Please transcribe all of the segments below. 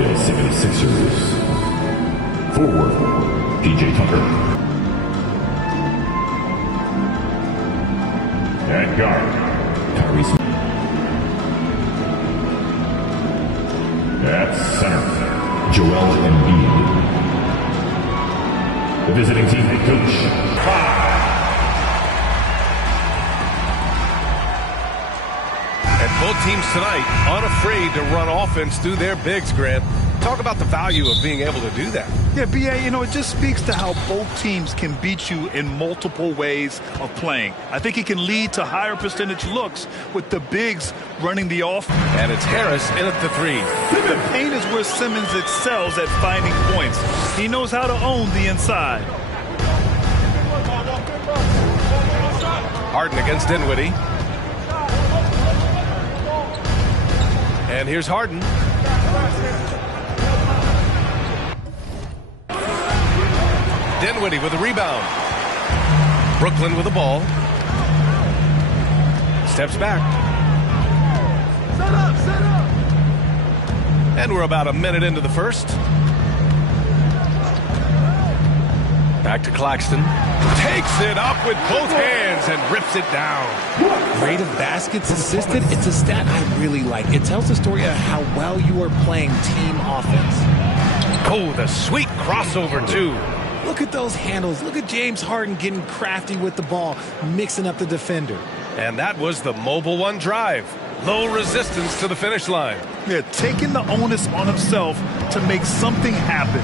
Philadelphia 76ers. Forward, PJ Tucker. At guard, Tyrese. At center, Joel Embiid. The visiting team head coach. And both teams tonight unafraid to run offense through their bigs, Grant. Talk about the value of being able to do that. Yeah, B.A., it just speaks to how both teams can beat you in multiple ways of playing. I think it can lead to higher percentage looks with the bigs running the offense. And it's Harris in at the three. The paint is where Simmons excels at finding points. He knows how to own the inside. Harden against Dinwiddie. And here's Harden. Dinwiddie with a rebound. Brooklyn with the ball. Steps back. Set up, set up. And we're about a minute into the first. Back to Claxton. Takes it up with both hands and rips it down. Rate of baskets assisted, it's a stat I really like. It tells the story of how well you are playing team offense. Oh, the sweet crossover, too. Look at those handles. Look at James Harden getting crafty with the ball, mixing up the defender. And that was the Mobile One drive. Low resistance to the finish line. Yeah, taking the onus on himself to make something happen.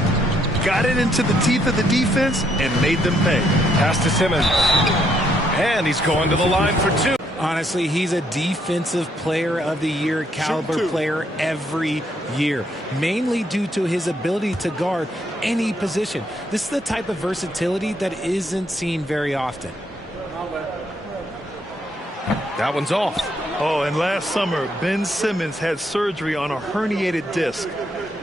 Got it into the teeth of the defense and made them pay. Pass to Simmons. And he's going to the line for two. Honestly, he's a defensive player of the year caliber player every year, mainly due to his ability to guard any position. This is the type of versatility that isn't seen very often. That one's off. Oh, and last summer, Ben Simmons had surgery on a herniated disc.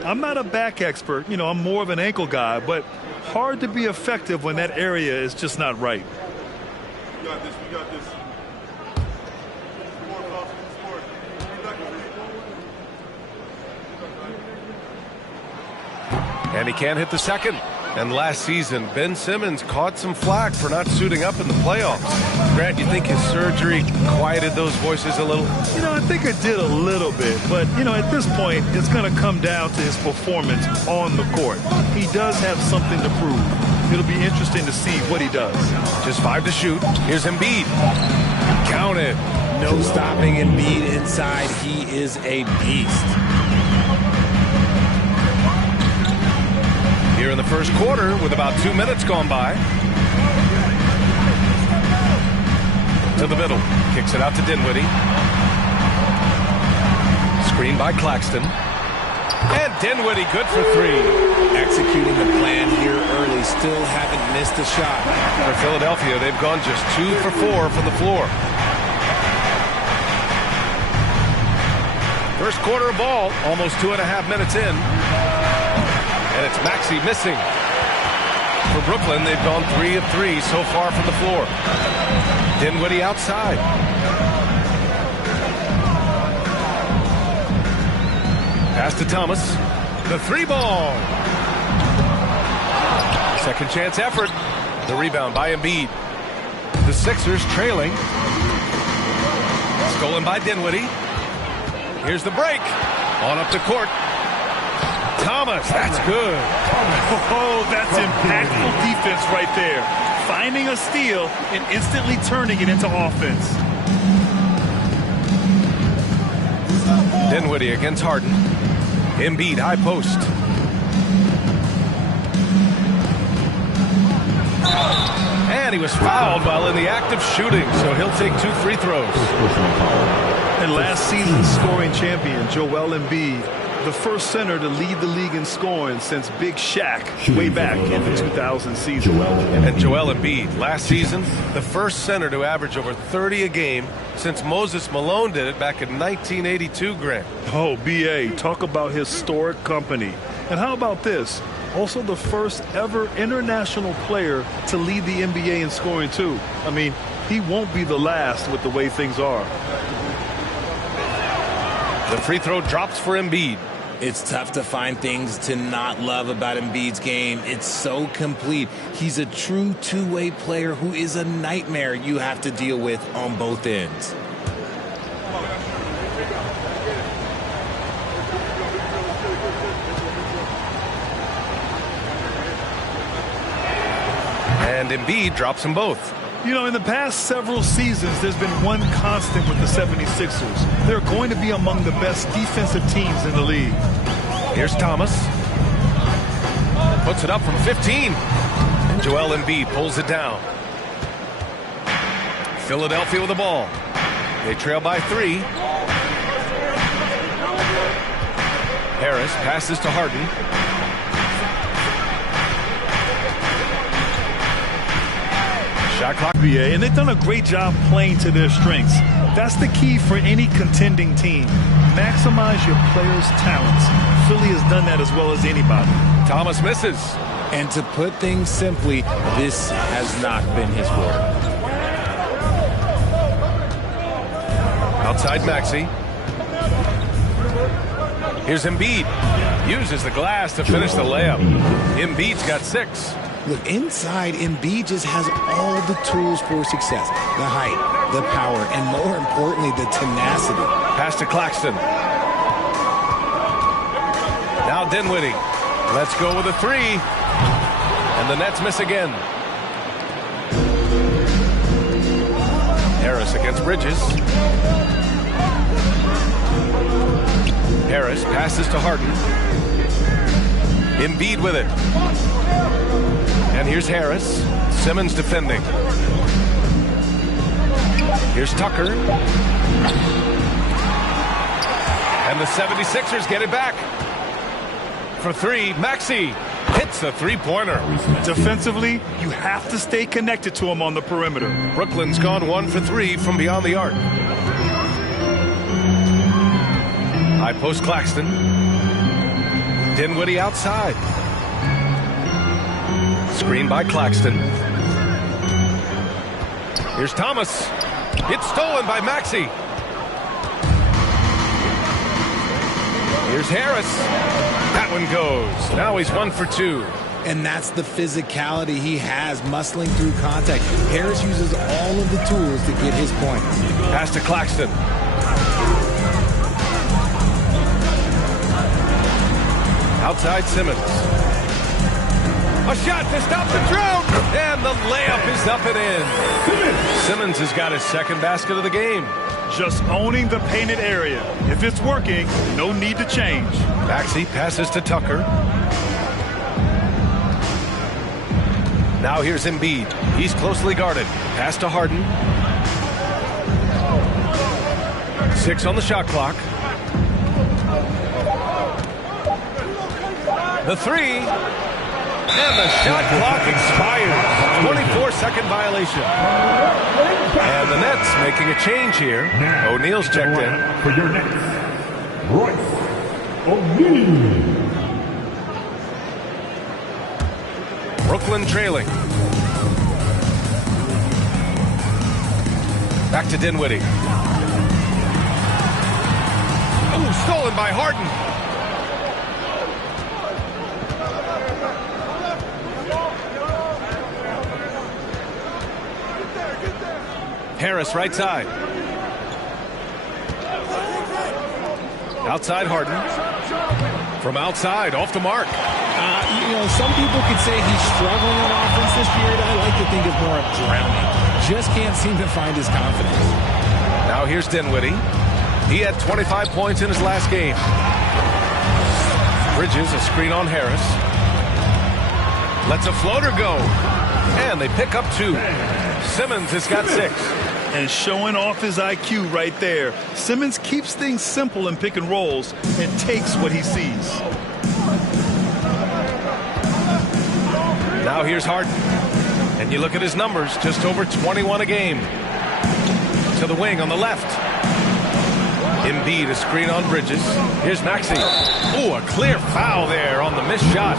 I'm not a back expert, I'm more of an ankle guy, but hard to be effective when that area is just not right. We got this, we got this. And he can't hit the second. And last season, Ben Simmons caught some flack for not suiting up in the playoffs. Grant, you think his surgery quieted those voices a little? I think it did a little bit. But, at this point, it's going to come down to his performance on the court. He does have something to prove. It'll be interesting to see what he does. Just 5 to shoot. Here's Embiid. Count it. No stopping Embiid inside. He is a beast. Here in the first quarter with about 2 minutes gone by. To the middle. Kicks it out to Dinwiddie. Screen by Claxton. And Dinwiddie good for 3. Executing the plan here early. Still haven't missed a shot. For Philadelphia, they've gone just 2 for 4 from the floor. First quarter of ball. Almost 2.5 minutes in. And it's Maxey missing. For Brooklyn, they've gone 3 of 3 so far from the floor. Dinwiddie outside. Pass to Thomas. The 3-ball. Second chance effort. The rebound by Embiid. The Sixers trailing. Stolen by Dinwiddie. Here's the break. On up the court. Thomas, that's good. Oh, that's impactful defense right there. Finding a steal and instantly turning it into offense. Dinwiddie against Harden. Embiid, high post. And he was fouled while in the act of shooting, so he'll take 2 free throws. And last season's scoring champion, Joel Embiid, the first center to lead the league in scoring since Big Shaq way back in the 2000 season. And Joel Embiid, last season, the first center to average over 30 a game since Moses Malone did it back in 1982, Grant. Oh, B.A., talk about historic company. And how about this? Also the first ever international player to lead the NBA in scoring, too. I mean, he won't be the last with the way things are. The free throw drops for Embiid. It's tough to find things to not love about Embiid's game. It's so complete. He's a true two-way player who is a nightmare you have to deal with on both ends. And Embiid drops them both. You know, in the past several seasons, there's been one constant with the 76ers. They're going to be among the best defensive teams in the league. Here's Thomas. Puts it up from 15. And Joel Embiid pulls it down. Philadelphia with the ball. They trail by 3. Harris passes to Harden. Shot clock. And they've done a great job playing to their strengths. That's the key for any contending team. Maximize your players' talents. Philly has done that as well as anybody. Thomas misses. And to put things simply, this has not been his forte. Outside Maxey. Here's Embiid. Uses the glass to finish the layup. Embiid's got 6. Look, inside, Embiid just has all the tools for success. The height, the power, and more importantly, the tenacity. Pass to Claxton. Now Dinwiddie. Let's go with a 3. And the Nets miss again. Harris against Bridges. Harris passes to Harden. Embiid with it. And here's Harris. Simmons defending. Here's Tucker. And the 76ers get it back. For 3, Maxey hits the three-pointer. Defensively, you have to stay connected to him on the perimeter. Brooklyn's gone 1 for 3 from beyond the arc. High post Claxton. Dinwiddie outside. Screen by Claxton. Here's Thomas. It's stolen by Maxey. Here's Harris. That one goes. Now he's 1 for 2. And that's the physicality he has, muscling through contact. Harris uses all of the tools to get his points. Pass to Claxton. Outside Simmons. A shot to stop the drought. And the layup is up and in. Simmons has got his second basket of the game. Just owning the painted area. If it's working, no need to change. Maxey passes to Tucker. Now here's Embiid. He's closely guarded. Pass to Harden. 6 on the shot clock. The 3. And the shot clock expires. 24-second violation. And the Nets making a change here. O'Neal's checked in. For your Nets, Royce O'Neal. Brooklyn trailing. Back to Dinwiddie. Oh, stolen by Harden. Harris right side. Outside Harden. From outside, off the mark. Some people could say he's struggling on offense this period. I like to think of more of drowning. Just can't seem to find his confidence. Now here's Dinwiddie. He had 25 points in his last game. Bridges, a screen on Harris. Lets a floater go. And they pick up 2. Simmons has got 6. And showing off his IQ right there. Simmons keeps things simple in pick and rolls and takes what he sees. Now here's Harden. And you look at his numbers, just over 21 a game. To the wing on the left. Embiid, a screen on Bridges. Here's Maxey. Oh, a clear foul there on the missed shot.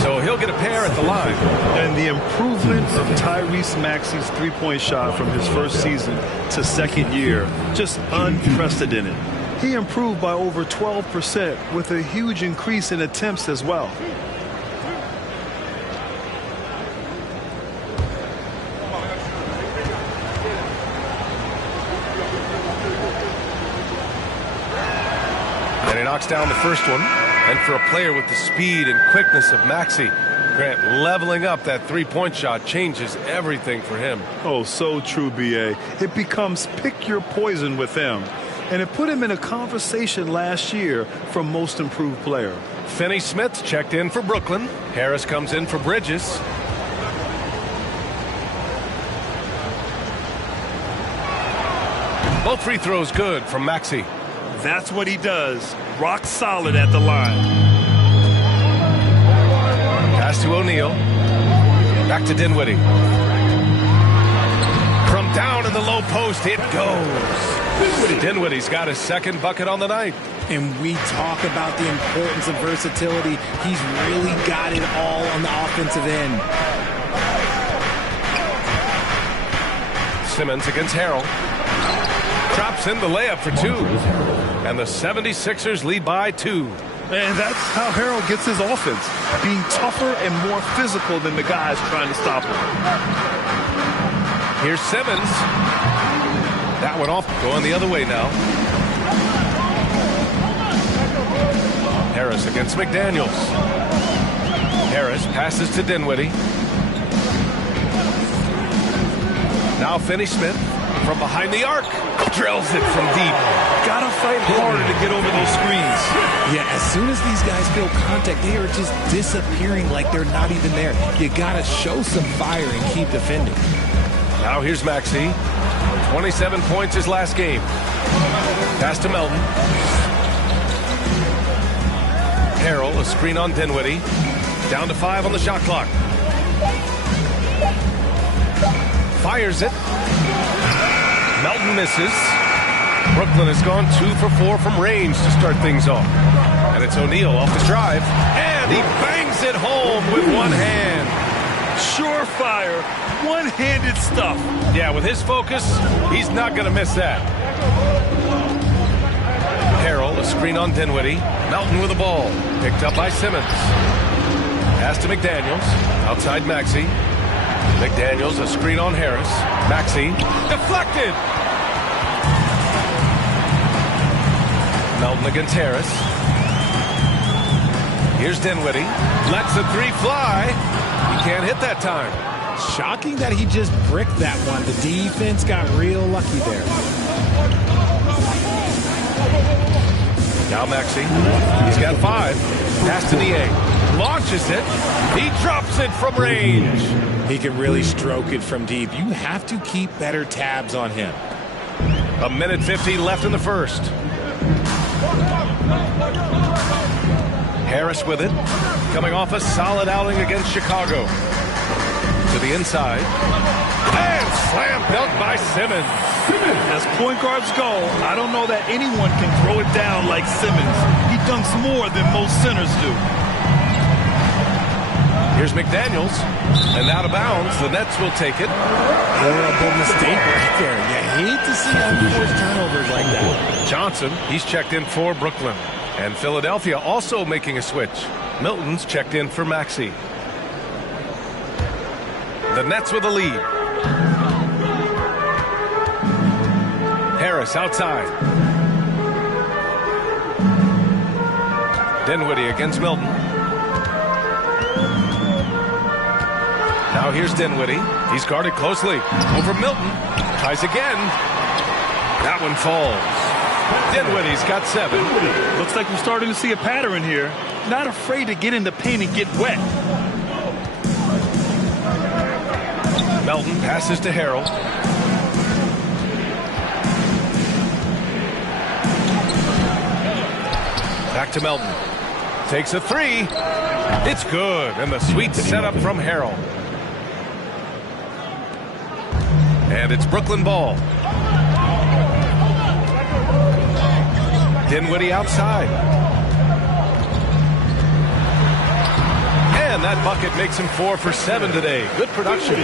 So he'll get a pair at the line. And the improvement of Tyrese Maxey's three-point shot from his first season to second year, just unprecedented. He improved by over 12% with a huge increase in attempts as well. And he knocks down the first one. And for a player with the speed and quickness of Maxey, Grant, leveling up that three-point shot changes everything for him. Oh, so true, B.A. It becomes pick your poison with him. And it put him in a conversation last year for most improved player. Finney-Smith checked in for Brooklyn. Harris comes in for Bridges. Both free throws good from Maxey. That's what he does. Rock solid at the line. Pass to O'Neal. Back to Dinwiddie. From down in the low post, it goes. Dinwiddie's got his second bucket on the night. And we talk about the importance of versatility. He's really got it all on the offensive end. Simmons against Harrell. Drops in the layup for two. And the 76ers lead by 2. And that's how Harrell gets his offense, being tougher and more physical than the guys trying to stop him. Here's Simmons. That one off, going the other way now. Harris against McDaniels. Harris passes to Dinwiddie. Now Finney-Smith from behind the arc. Drills it from deep. Gotta fight harder to get over those screens. Yeah, as soon as these guys feel contact, they are just disappearing like they're not even there. You gotta show some fire and keep defending. Now here's Maxey. 27 points his last game. Pass to Melton. Harrell, a screen on Dinwiddie. Down to 5 on the shot clock. Fires it. Melton misses. Brooklyn has gone 2 for 4 from range to start things off. And it's O'Neal off the drive. And he bangs it home with one hand. Surefire, one-handed stuff. Yeah, with his focus, he's not going to miss that. Harrell, a screen on Dinwiddie. Melton with the ball. Picked up by Simmons. Pass to McDaniels. Outside Maxey. McDaniels, a screen on Harris. Maxey, deflected. Melton against Harris. Here's Dinwiddie. Lets the three fly. He can't hit that time. Shocking that he just bricked that one. The defense got real lucky there. Now Maxey. He's got 5. Pass to the launches it. He drops it from range. He can really stroke it from deep. You have to keep better tabs on him. 1:50 left in the first. Harris with it. Coming off a solid outing against Chicago. To the inside. And slam dunk by Simmons. As point guards go, I don't know that anyone can throw it down like Simmons. He dunks more than most centers do. Here's McDaniels. And out of bounds. The Nets will take it. Horrible mistake right there. You hate to see unforced turnovers like that. Johnson, he's checked in for Brooklyn. And Philadelphia also making a switch. Milton's checked in for Maxey. The Nets with the lead. Harris outside. Dinwiddie against Milton. Now here's Dinwiddie. He's guarded closely. Over Milton. Tries again. That one falls. Dinwiddie's got 7. Looks like we're starting to see a pattern here. Not afraid to get in the paint and get wet. Melton passes to Harrell. Back to Melton. Takes a 3. It's good. And the sweet setup from Harrell. And it's Brooklyn ball. Dinwiddie outside. And And that bucket makes him 4 for 7 today. Good production.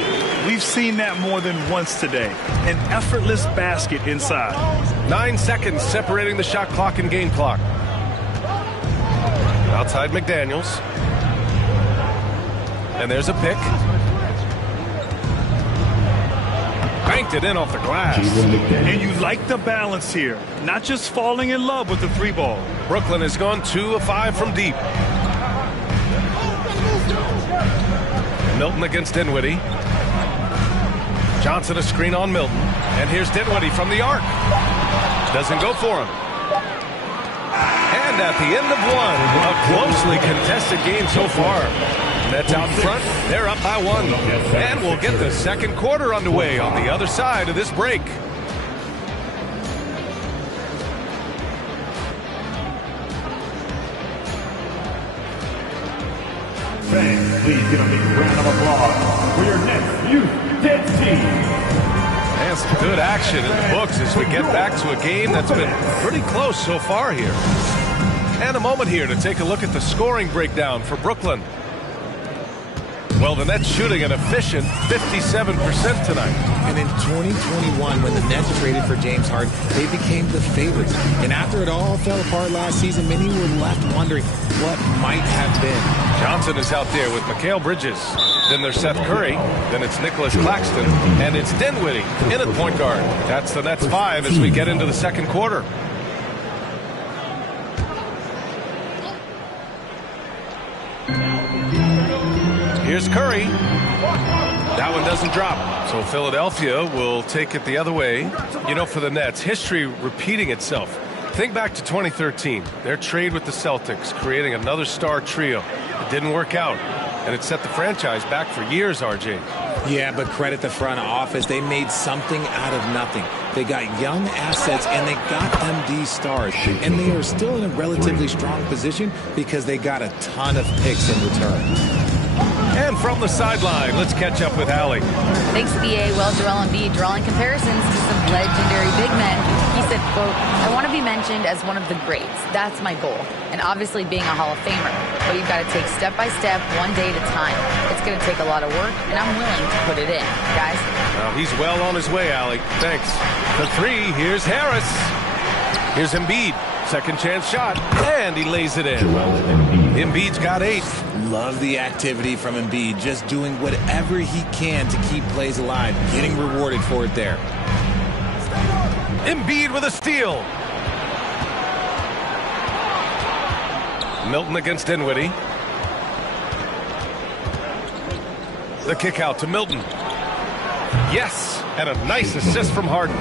We've seen that more than once today. An effortless basket inside. 9 seconds separating the shot clock and game clock. Outside McDaniels. And there's a pick. Banked it in off the glass. And you like the balance here. Not just falling in love with the 3 ball. Brooklyn has gone 2 of 5 from deep. Milton against Dinwiddie. Johnson a screen on Milton. And here's Dinwiddie from the arc. Doesn't go for him. And at the end of one, a closely contested game so far. Nets out in front. They're up by 1. And we'll get the second quarter underway on the other side of this break. Fans, please give a big round of applause for your next Youth Dance team. And some good action in the books as we get back to a game that's been pretty close so far here. And a moment here to take a look at the scoring breakdown for Brooklyn. Well, the Nets shooting an efficient 57% tonight. And in 2021, when the Nets traded for James Harden, they became the favorites. And after it all fell apart last season, many were left wondering what might have been. Johnson is out there with Mikal Bridges. Then there's Seth Curry. Then it's Nicholas Claxton. And it's Dinwiddie in at point guard. That's the Nets 5 as we get into the second quarter. Here's Curry. That one doesn't drop. So Philadelphia will take it the other way. You know, for the Nets, history repeating itself. Think back to 2013. Their trade with the Celtics, creating another star trio. It didn't work out. And it set the franchise back for years, RJ. Yeah, but credit the front office. They made something out of nothing. They got young assets, and they got them these stars. And they are still in a relatively strong position because they got a ton of picks in return. And from the sideline, let's catch up with Allie. Thanks, B.A. Well, Joel Embiid drawing comparisons to some legendary big men. He said, quote, "I want to be mentioned as one of the greats. That's my goal. And obviously being a Hall of Famer. But you've got to take step by step, one day at a time. It's going to take a lot of work, and I'm willing to put it in. Guys?" Well, he's well on his way, Allie. Thanks. For 3, here's Harris. Here's Embiid. Second chance shot. And he lays it in. Embiid's got 8. Love the activity from Embiid, just doing whatever he can to keep plays alive, getting rewarded for it there. Embiid with a steal. Milton against Dinwiddie. The kick out to Milton. Yes, and a nice assist from Harden.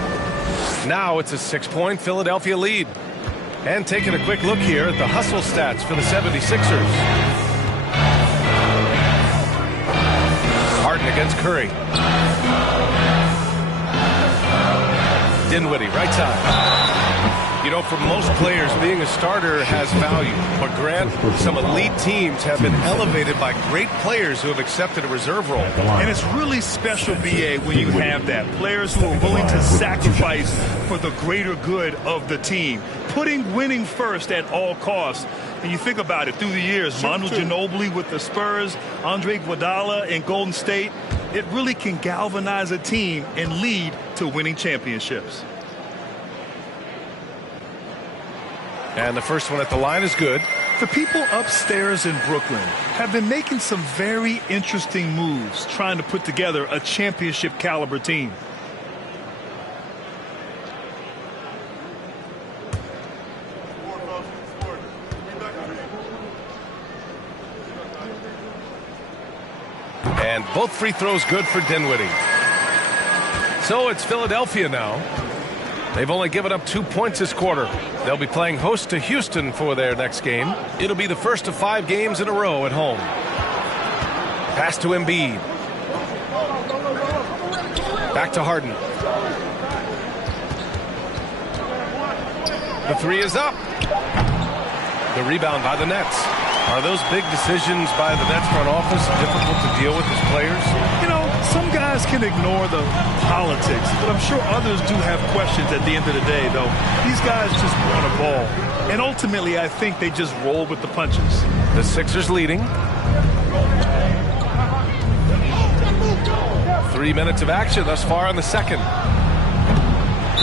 Now it's a 6-point Philadelphia lead. And taking a quick look here at the hustle stats for the 76ers. Harden against Curry. Dinwiddie, right side. You know, for most players, being a starter has value. But Grant, some elite teams have been elevated by great players who have accepted a reserve role. And it's really special, B.A., when you have that. Players who are willing to sacrifice for the greater good of the team. Putting winning first at all costs. And you think about it, through the years, Manu Ginobili with the Spurs, Andre Iguodala in Golden State, it really can galvanize a team and lead to winning championships. And the first one at the line is good. The people upstairs in Brooklyn have been making some very interesting moves, trying to put together a championship caliber team. And both free throws good for Dinwiddie. So it's Philadelphia now. They've only given up 2 points this quarter. They'll be playing host to Houston for their next game. It'll be the first of 5 games in a row at home. Pass to Embiid. Back to Harden. The 3 is up. The rebound by the Nets. Are those big decisions by the Nets front office difficult to deal with as players? You know, some guys can ignore the politics, but I'm sure others do have questions at the end of the day, though. These guys just want a ball. And ultimately, I think they just roll with the punches. The Sixers leading. 3 minutes of action thus far in the second.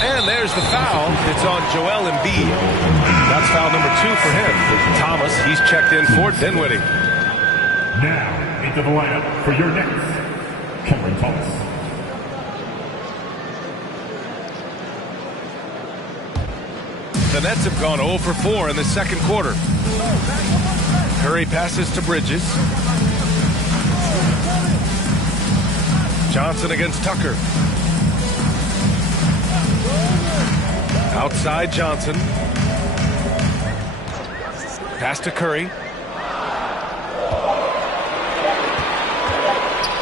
And there's the foul. It's on Joel Embiid. That's foul number 2 for him. Thomas, he's checked in for Dinwiddie. Now into the lineup for your Nets, Cameron Thomas. The Nets have gone 0 for 4 in the second quarter. Curry passes to Bridges. Johnson against Tucker. Outside Johnson. Pass to Curry.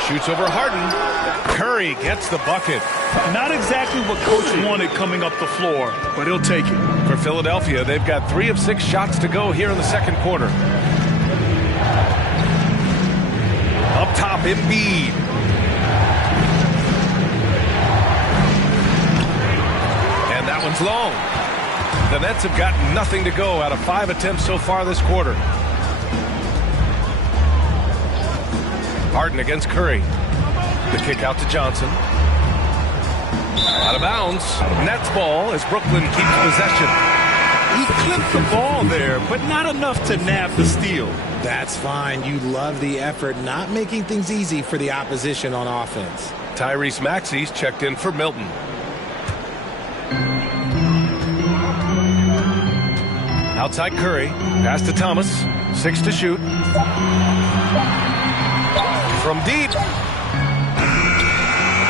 Shoots over Harden. Curry gets the bucket. Not exactly what coach wanted coming up the floor, but he'll take it. For Philadelphia, they've got 3 of 6 shots to go here in the second quarter. Up top, Embiid. And that one's long. The Nets have got nothing to go out of 5 attempts so far this quarter. Harden against Curry. The kick out to Johnson. Out of bounds. Nets ball as Brooklyn keeps possession. He clipped the ball there, but not enough to nab the steal. That's fine. You love the effort, not making things easy for the opposition on offense. Tyrese Maxey's checked in for Milton. Outside Curry. Pass to Thomas. 6 to shoot. From deep.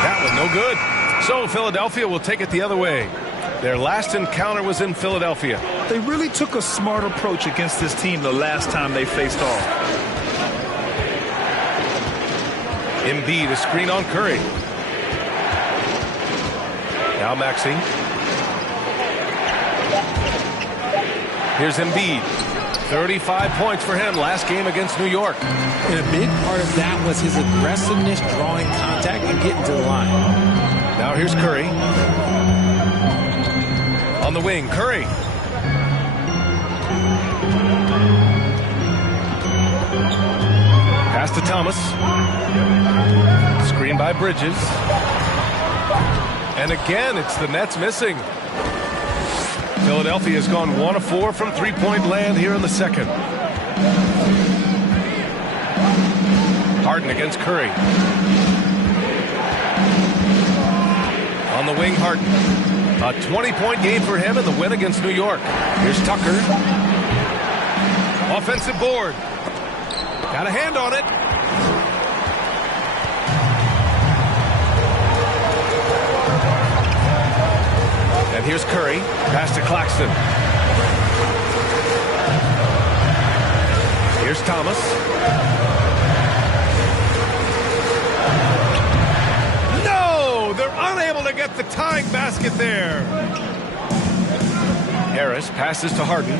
That was no good. So Philadelphia will take it the other way. Their last encounter was in Philadelphia. They really took a smart approach against this team the last time they faced off. Embiid, a screen on Curry. Now Maxey. Here's Embiid. 35 points for him last game against New York. And a big part of that was his aggressiveness, drawing contact and getting to the line. Now here's Curry. On the wing, Curry. Pass to Thomas. Screen by Bridges. And again, it's the Nets missing. Philadelphia has gone 1 of 4 from three-point land here in the second. Harden against Curry. On the wing, Harden. A 20-point game for him in the win against New York. Here's Tucker. Offensive board. Got a hand on it. And here's Curry. Pass to Claxton. Here's Thomas. No! They're unable to get the tying basket there. Harris passes to Harden.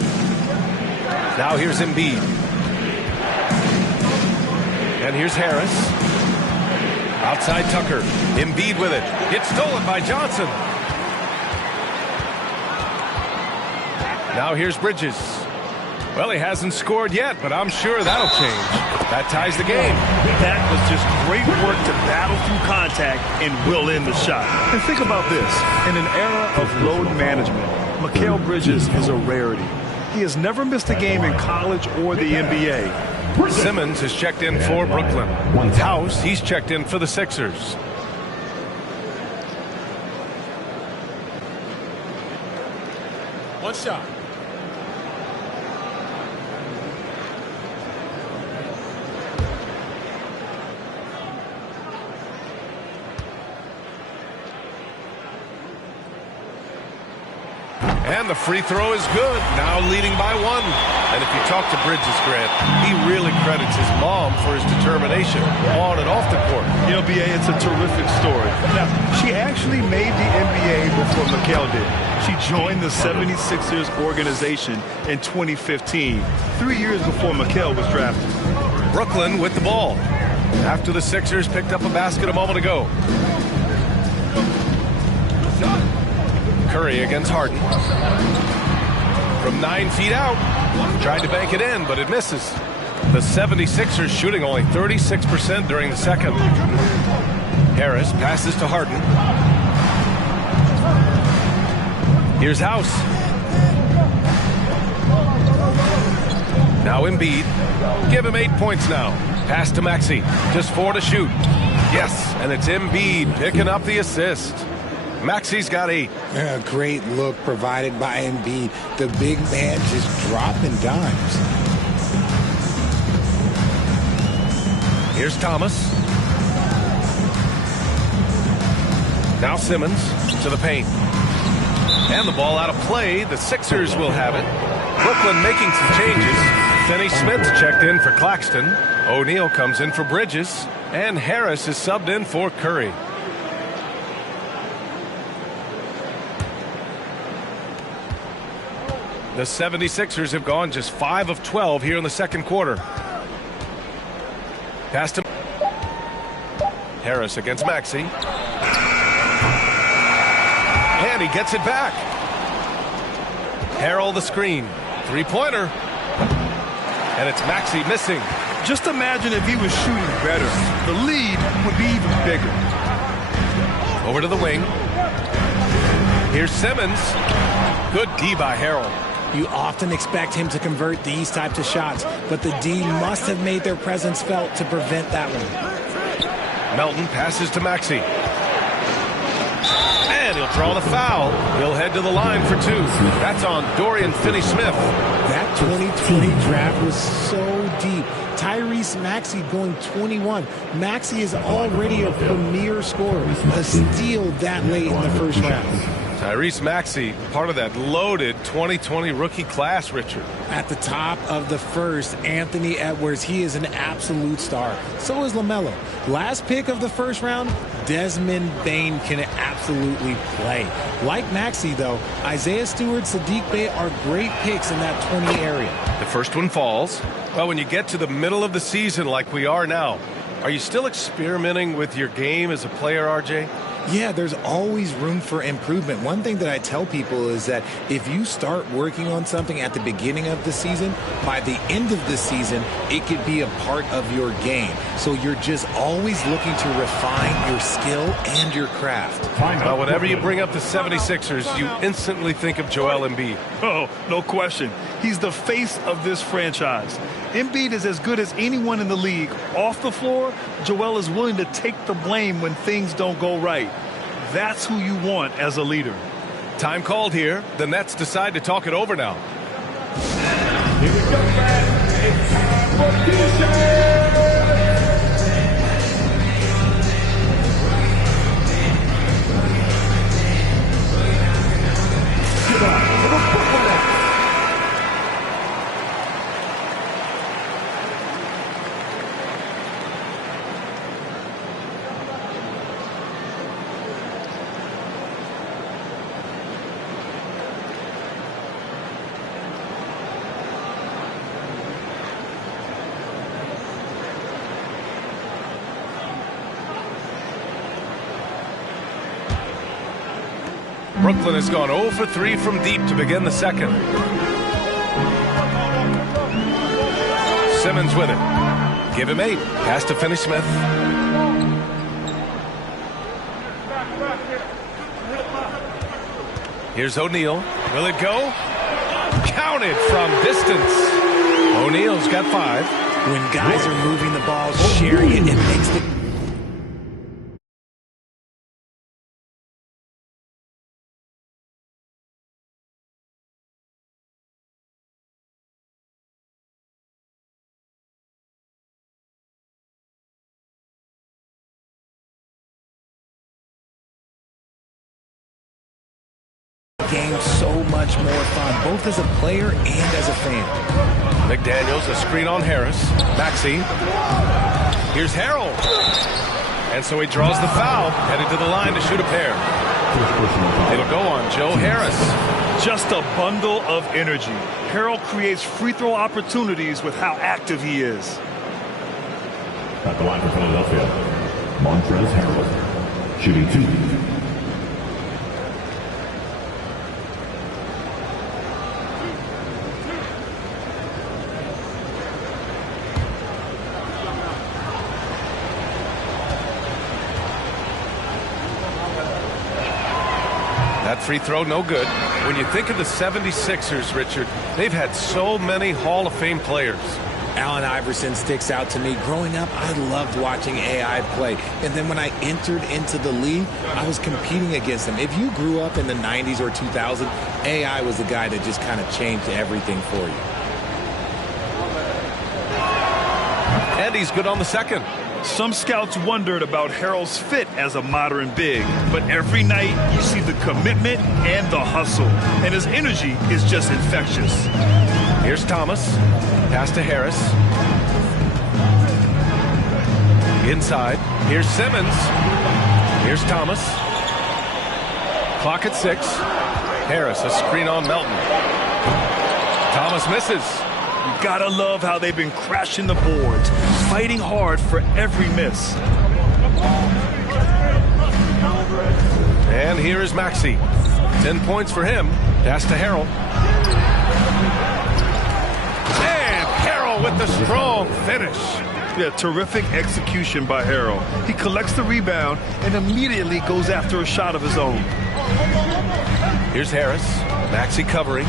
Now here's Embiid. And here's Harris. Outside Tucker. Embiid with it. It's stolen by Johnson. Now here's Bridges. Well, he hasn't scored yet, but I'm sure that'll change. That ties the game. That was just great work to battle through contact and will in the shot. And think about this. In an era of load management, Mikal Bridges is a rarity. He has never missed a game in college or the NBA. Simmons has checked in for Brooklyn. House, he's checked in for the Sixers. One shot. And the free throw is good. Now leading by 1. And if you talk to Bridges, Grant, he really credits his mom for his determination on and off the court. NBA, it's a terrific story. Now, she actually made the NBA before Mikal did. She joined the 76ers organization in 2015, 3 years before Mikal was drafted. Brooklyn with the ball. After the Sixers picked up a basket a moment ago. Curry against Harden. From 9 feet out. Tried to bank it in, but it misses. The 76ers shooting only 36% during the second. Harris passes to Harden. Here's House. Now Embiid. Give him 8 points now. Pass to Maxey. Just 4 to shoot. Yes, and it's Embiid picking up the assist. Maxey's got 8. A great look provided by Embiid. The big man just dropping dimes. Here's Thomas. Now Simmons to the paint. And the ball out of play. The Sixers will have it. Brooklyn making some changes. Finney Smith checked in for Claxton. O'Neal comes in for Bridges. And Harris is subbed in for Curry. The 76ers have gone just 5 of 12 here in the second quarter. Pass to Harris against Maxey. And he gets it back. Harrell the screen. Three-pointer. And it's Maxey missing. Just imagine if he was shooting better. The lead would be even bigger. Over to the wing. Here's Simmons. Good D by Harrell. You often expect him to convert these types of shots, but the D must have made their presence felt to prevent that one. Melton passes to Maxey. And he'll draw the foul. He'll head to the line for 2. That's on Dorian Finney-Smith. That 2020 draft was so deep. Tyrese Maxey going 21. Maxey is already a premier scorer. A steal that late in the first round. Tyrese Maxey, part of that loaded 2020 rookie class, Richard. At the top of the first, Anthony Edwards. He is an absolute star. So is LaMelo. Last pick of the first round, Desmond Bane can absolutely play. Like Maxey, though, Isaiah Stewart, Saddiq Bey are great picks in that 20 area. The first one falls. Well, when you get to the middle of the season like we are now, are you still experimenting with your game as a player, RJ? Yeah, there's always room for improvement. One thing that I tell people is that if you start working on something at the beginning of the season, by the end of the season, it could be a part of your game. So you're just always looking to refine your skill and your craft. Well, whenever you bring up the 76ers, you instantly think of Joel Embiid. Oh, no question. He's the face of this franchise. Embiid is as good as anyone in the league. Off the floor, Joel is willing to take the blame when things don't go right. That's who you want as a leader. Time called here. The Nets decide to talk it over now. Here we go, man. It's time for DJ. Brooklyn has gone 0 for 3 from deep to begin the second. Simmons with it. Give him 8. Pass to Finney-Smith. Here's O'Neal. Will it go? Counted from distance. O'Neal's got 5. When guys are moving the ball, sharing it, it makes the game so much more fun, both as a player and as a fan. McDaniels, a screen on Harris. Maxey. Here's Harrell. And so he draws the foul, headed to the line to shoot a pair. It'll go on Joe Harris. Just a bundle of energy. Harrell creates free throw opportunities with how active he is. At the line for Philadelphia, Montrezl Harrell, shooting 2. That free throw, no good. When you think of the 76ers, Richard, they've had so many Hall of Fame players. Allen Iverson sticks out to me. Growing up, I loved watching AI play. And then when I entered into the league, I was competing against him. If you grew up in the 90s or 2000, AI was the guy that just kind of changed everything for you. And he's good on the second. Some scouts wondered about Harrell's fit as a modern big, but every night you see the commitment and the hustle, and his energy is just infectious. Here's Thomas. Pass to Harris. Inside. Here's Simmons. Here's Thomas. Clock at 6. Harris, a screen on Melton. Thomas misses. You gotta love how they've been crashing the boards, fighting hard for every miss. And here is Maxey. 10 points for him. Pass to Harrell. And Harrell with the strong finish. Yeah, terrific execution by Harrell. He collects the rebound and immediately goes after a shot of his own. Here's Harris. Maxey covering.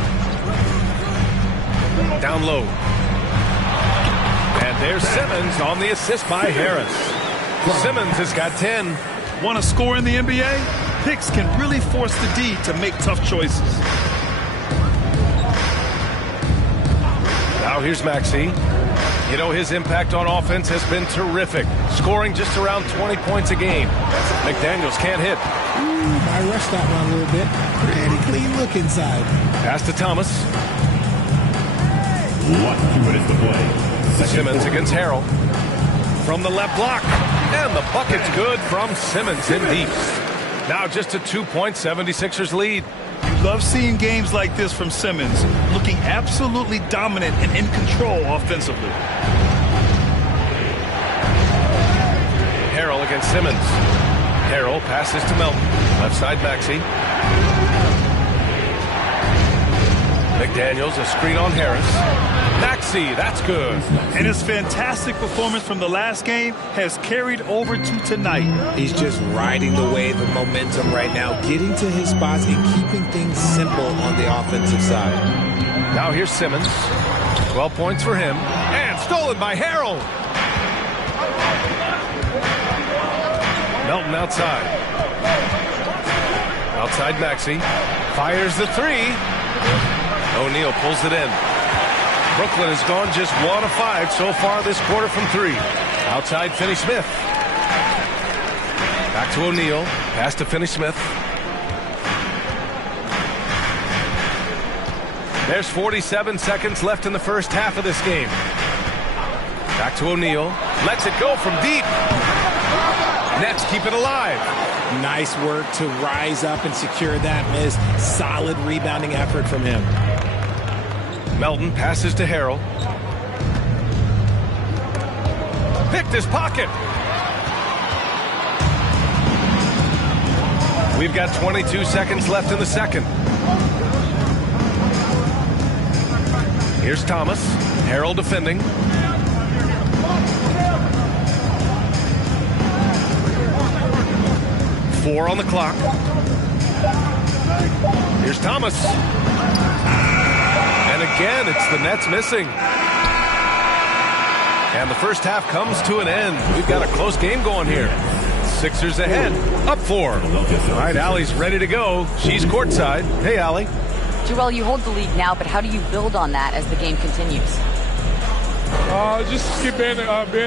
Down low. And there's Simmons on the assist by Harris. Simmons has got 10. Want to score in the NBA? Picks can really force the D to make tough choices. Now here's Maxey. You know, his impact on offense has been terrific, scoring just around 20 points a game. McDaniels can't hit. I rushed that one a little bit. Pretty clean look inside. Pass to Thomas. 2 minutes to play. Simmons against Harrell. From the left block. And the bucket's good from Simmons in deep. Now just a 2-point 76ers lead. You love seeing games like this from Simmons, looking absolutely dominant and in control offensively. Harrell against Simmons. Harrell passes to Melton. Left side Maxey. McDaniels, a screen on Harris. Maxey, that's good. And his fantastic performance from the last game has carried over to tonight. He's just riding the wave of momentum right now, getting to his spots and keeping things simple on the offensive side. Now here's Simmons. 12 points for him. And stolen by Harrell. Melton outside. Outside Maxey. Fires the three. O'Neal pulls it in. Brooklyn has gone just 1 of 5 so far this quarter from 3. Outside Finney-Smith. Back to O'Neal. Pass to Finney-Smith. There's 47 seconds left in the first half of this game. Back to O'Neal. Lets it go from deep. Nets keep it alive. Nice work to rise up and secure that miss. Solid rebounding effort from him. Melton passes to Harrell. Picked his pocket. We've got 22 seconds left in the second. Here's Thomas. Harrell defending. Four on the clock. Here's Thomas. And again, it's the Nets missing. And the first half comes to an end. We've got a close game going here. Sixers ahead. Up 4. All right, Allie's ready to go. She's courtside. Hey, Allie. Joel, you hold the lead now, but how do you build on that as the game continues? Just keep being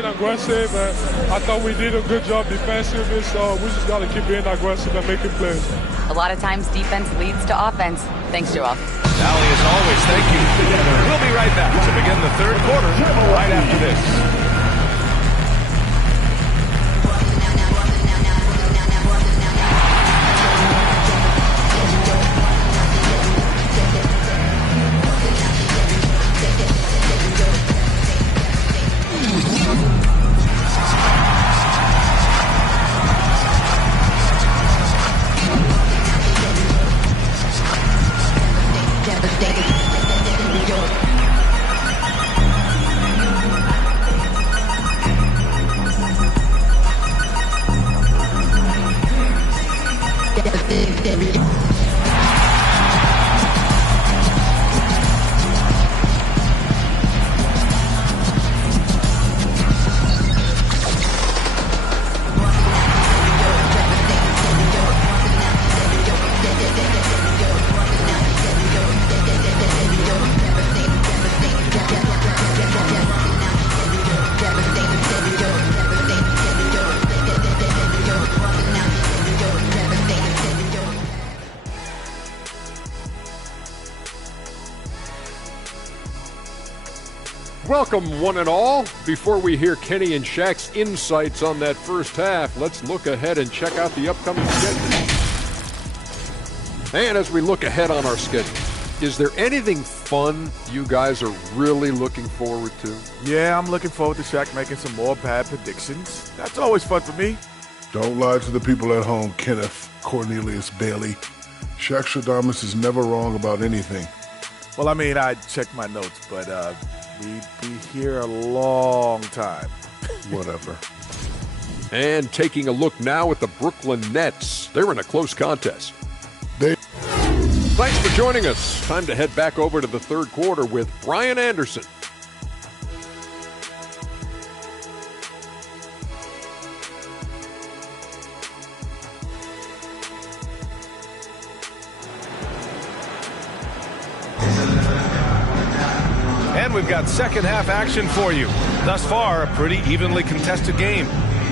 aggressive. I thought we did a good job defensively, so we just got to keep being aggressive and making plays. A lot of times defense leads to offense. Thanks, Joel. Allie, as always, thank you. We'll be right back to begin the third quarter right after this. Welcome, one and all. Before we hear Kenny and Shaq's insights on that first half, let's look ahead and check out the upcoming schedule. And as we look ahead on our schedule, is there anything fun you guys are really looking forward to? Yeah, I'm looking forward to Shaq making some more bad predictions. That's always fun for me. Don't lie to the people at home, Kenneth Cornelius Bailey. Shaq Stradamus is never wrong about anything. Well, I mean, I checked my notes, but we'd be here a long time. Whatever. And taking a look now at the Brooklyn Nets. They're in a close contest. Thanks for joining us. Time to head back over to the third quarter with Brian Anderson. And we've got second half action for you. Thus far, a pretty evenly contested game.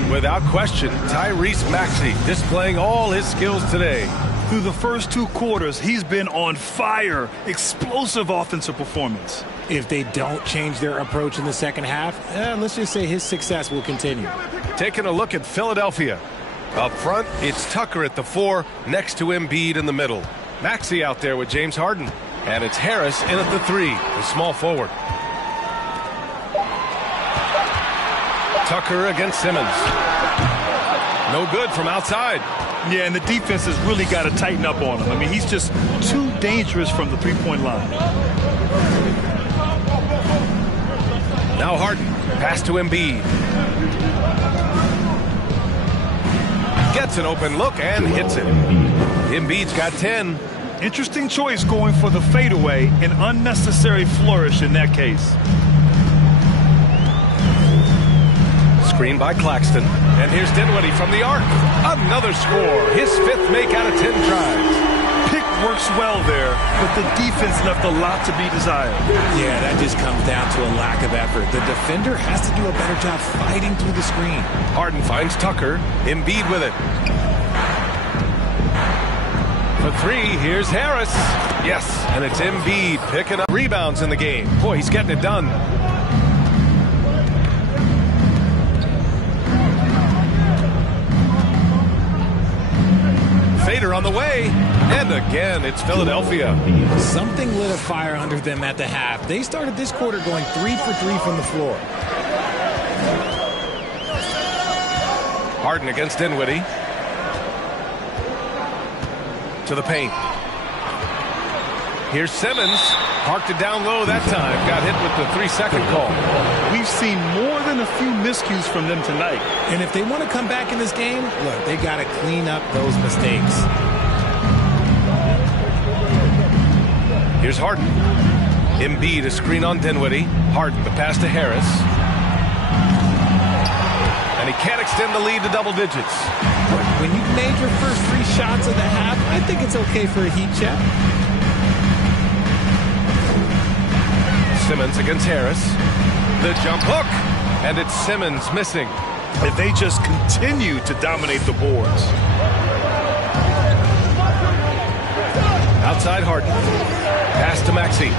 Without question, Tyrese Maxey displaying all his skills today. Through the first 2 quarters, he's been on fire. Explosive offensive performance. If they don't change their approach in the second half, let's just say his success will continue. Taking a look at Philadelphia. Up front, it's Tucker at the 4, next to Embiid in the middle. Maxey out there with James Harden. And it's Harris in at the 3, the small forward. Tucker against Simmons. No good from outside. Yeah, and the defense has really got to tighten up on him. I mean, he's just too dangerous from the three-point line. Now Harden, pass to Embiid. Gets an open look and hits it. Embiid's got 10. Interesting choice going for the fadeaway, an unnecessary flourish in that case. Screen by Claxton. And here's Dinwiddie from the arc. Another score. His 5th make out of 10 tries. Pick works well there, but the defense left a lot to be desired. Yeah, that just comes down to a lack of effort. The defender has to do a better job fighting through the screen. Harden finds Tucker. Embiid with it. For 3, here's Harris. Yes, and it's Embiid picking up rebounds in the game. Boy, he's getting it done. Fader on the way. And again, it's Philadelphia. Something lit a fire under them at the half. They started this quarter going 3 for 3 from the floor. Harden against Dinwiddie. To the paint. Here's Simmons. Parked it down low that time. Got hit with the 3-second call. We've seen more than a few miscues from them tonight. And if they want to come back in this game, look, they got to clean up those mistakes. Here's Harden. Embiid, a screen on Dinwiddie. Harden, the pass to Harris. And he can't extend the lead to double digits. When you've made your first 3 shots of the half, I think it's okay for a heat check. Simmons against Harris. The jump hook. And it's Simmons missing. If they just continue to dominate the boards. Outside Harden. Pass to Maxey.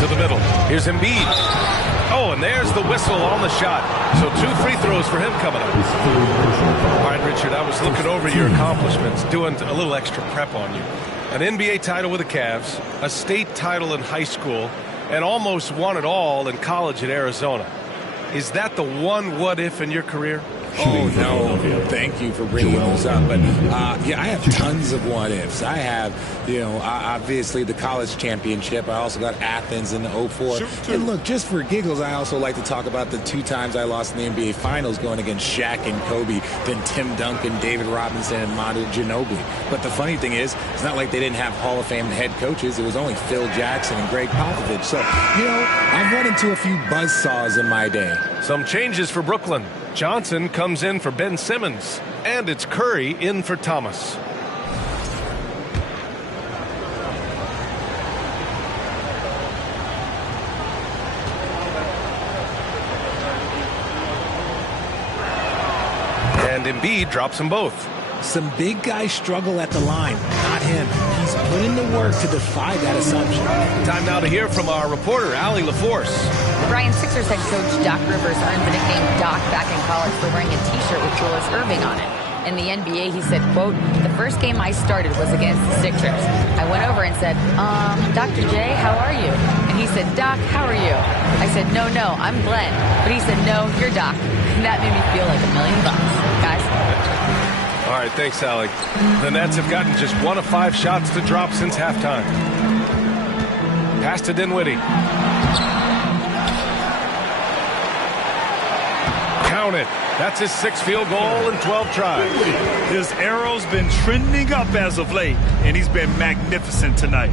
To the middle. Here's Embiid. Oh, and there's the whistle on the shot. So 2 free throws for him coming up. All right, Richard, I was looking over your accomplishments, doing a little extra prep on you. An NBA title with the Cavs, a state title in high school, and almost won it all in college at Arizona. Is that the one what-if in your career? Oh, no. Thank you for bringing those up. But, yeah, I have tons of what-ifs. I have, obviously the college championship. I also got Athens in 04. And, look, just for giggles, I also like to talk about the 2 times I lost in the NBA Finals going against Shaq and Kobe, then Tim Duncan, David Robinson, and Manu Ginobili. But the funny thing is, it's not like they didn't have Hall of Fame head coaches. It was only Phil Jackson and Greg Popovich. So, I've run into a few buzzsaws in my day. Some changes for Brooklyn. Johnson comes in for Ben Simmons, and it's Curry in for Thomas. And Embiid drops them both. Some big guys struggle at the line, not him. He's put in the work to defy that assumption. Time now to hear from our reporter, Allie LaForce. Brian, Sixers head coach Doc Rivers earned the nickname Doc back in college for wearing a T-shirt with Julius Erving on it. In the NBA, he said, quote, "The first game I started was against the Sixers. I went over and said, Dr. J, how are you?" And he said, "Doc, how are you?" I said, no, I'm Glenn." But he said, "No, you're Doc." And that made me feel like $1 million, guys. All right, thanks, Allie. The Nets have gotten just 1 of 5 shots to drop since halftime. Pass to Dinwiddie. Count it. That's his 6th field goal in 12 tries. His arrow's been trending up as of late, and he's been magnificent tonight.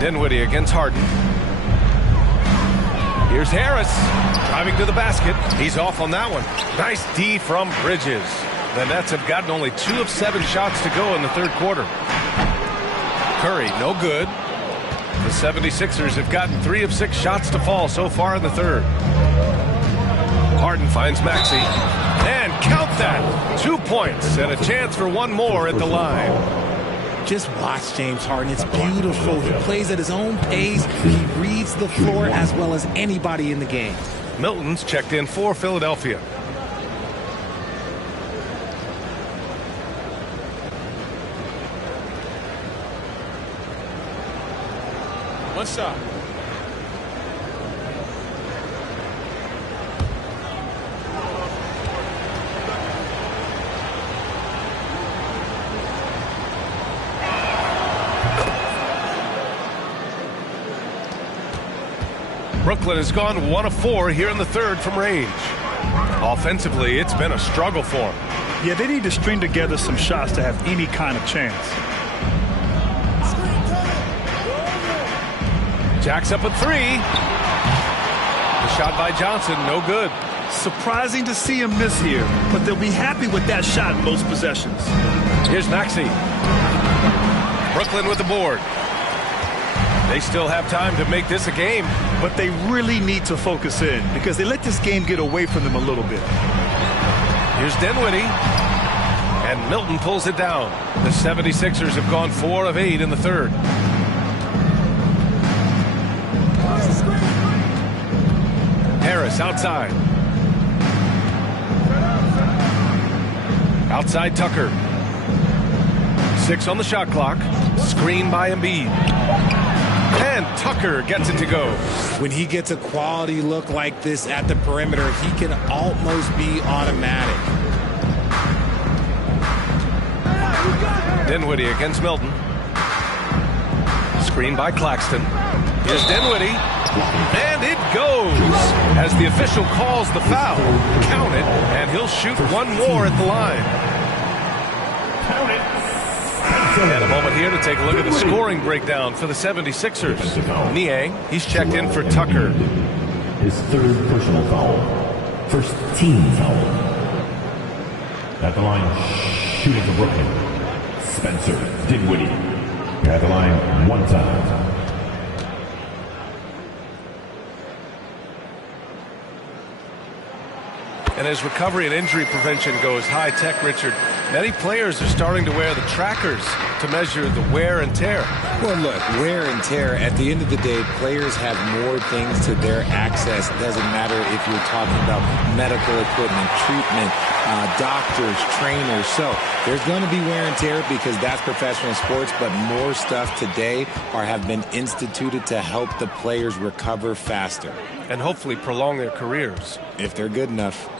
Dinwiddie against Harden. Here's Harris driving to the basket. He's off on that one. Nice D from Bridges. The Nets have gotten only 2 of 7 shots to go in the third quarter. Curry, no good. The 76ers have gotten 3 of 6 shots to fall so far in the third. Harden finds Maxey. And count that! 2 points and a chance for one more at the line. Just watch James Harden. It's beautiful. He plays at his own pace. He reads the floor as well as anybody in the game. Milton's checked in for Philadelphia. One shot. Brooklyn has gone 1 of 4 here in the third from range. Offensively, it's been a struggle for them. Yeah, they need to string together some shots to have any kind of chance. Jack's up at 3. The shot by Johnson, no good. Surprising to see him miss here, but they'll be happy with that shot most possessions. Here's Maxey. Brooklyn with the board. They still have time to make this a game. But they really need to focus in because they let this game get away from them a little bit. Here's Dinwiddie. And Milton pulls it down. The 76ers have gone 4 of 8 in the third. Harris outside. Outside Tucker. 6 on the shot clock. Screen by Embiid. And Tucker gets it to go. When he gets a quality look like this at the perimeter, he can almost be automatic. Dinwiddie against Milton. Screen by Claxton. Here's Dinwiddie. And it goes as the official calls the foul. Count it, and he'll shoot one more at the line. Count it. And a moment here to take a look at the scoring breakdown for the 76ers. Niang, he's checked in for Tucker. His 3rd personal foul. 1st team foul. At the line, shooting for Brooklyn, Spencer Dinwiddie. At the line, 1 time. And as recovery and injury prevention goes high-tech, Richard, many players are starting to wear the trackers to measure the wear and tear. Well, look, wear and tear, at the end of the day, players have more things to their access. It doesn't matter if you're talking about medical equipment, treatment, doctors, trainers. So there's going to be wear and tear because that's professional sports, but more stuff today have been instituted to help the players recover faster. And hopefully prolong their careers. If they're good enough.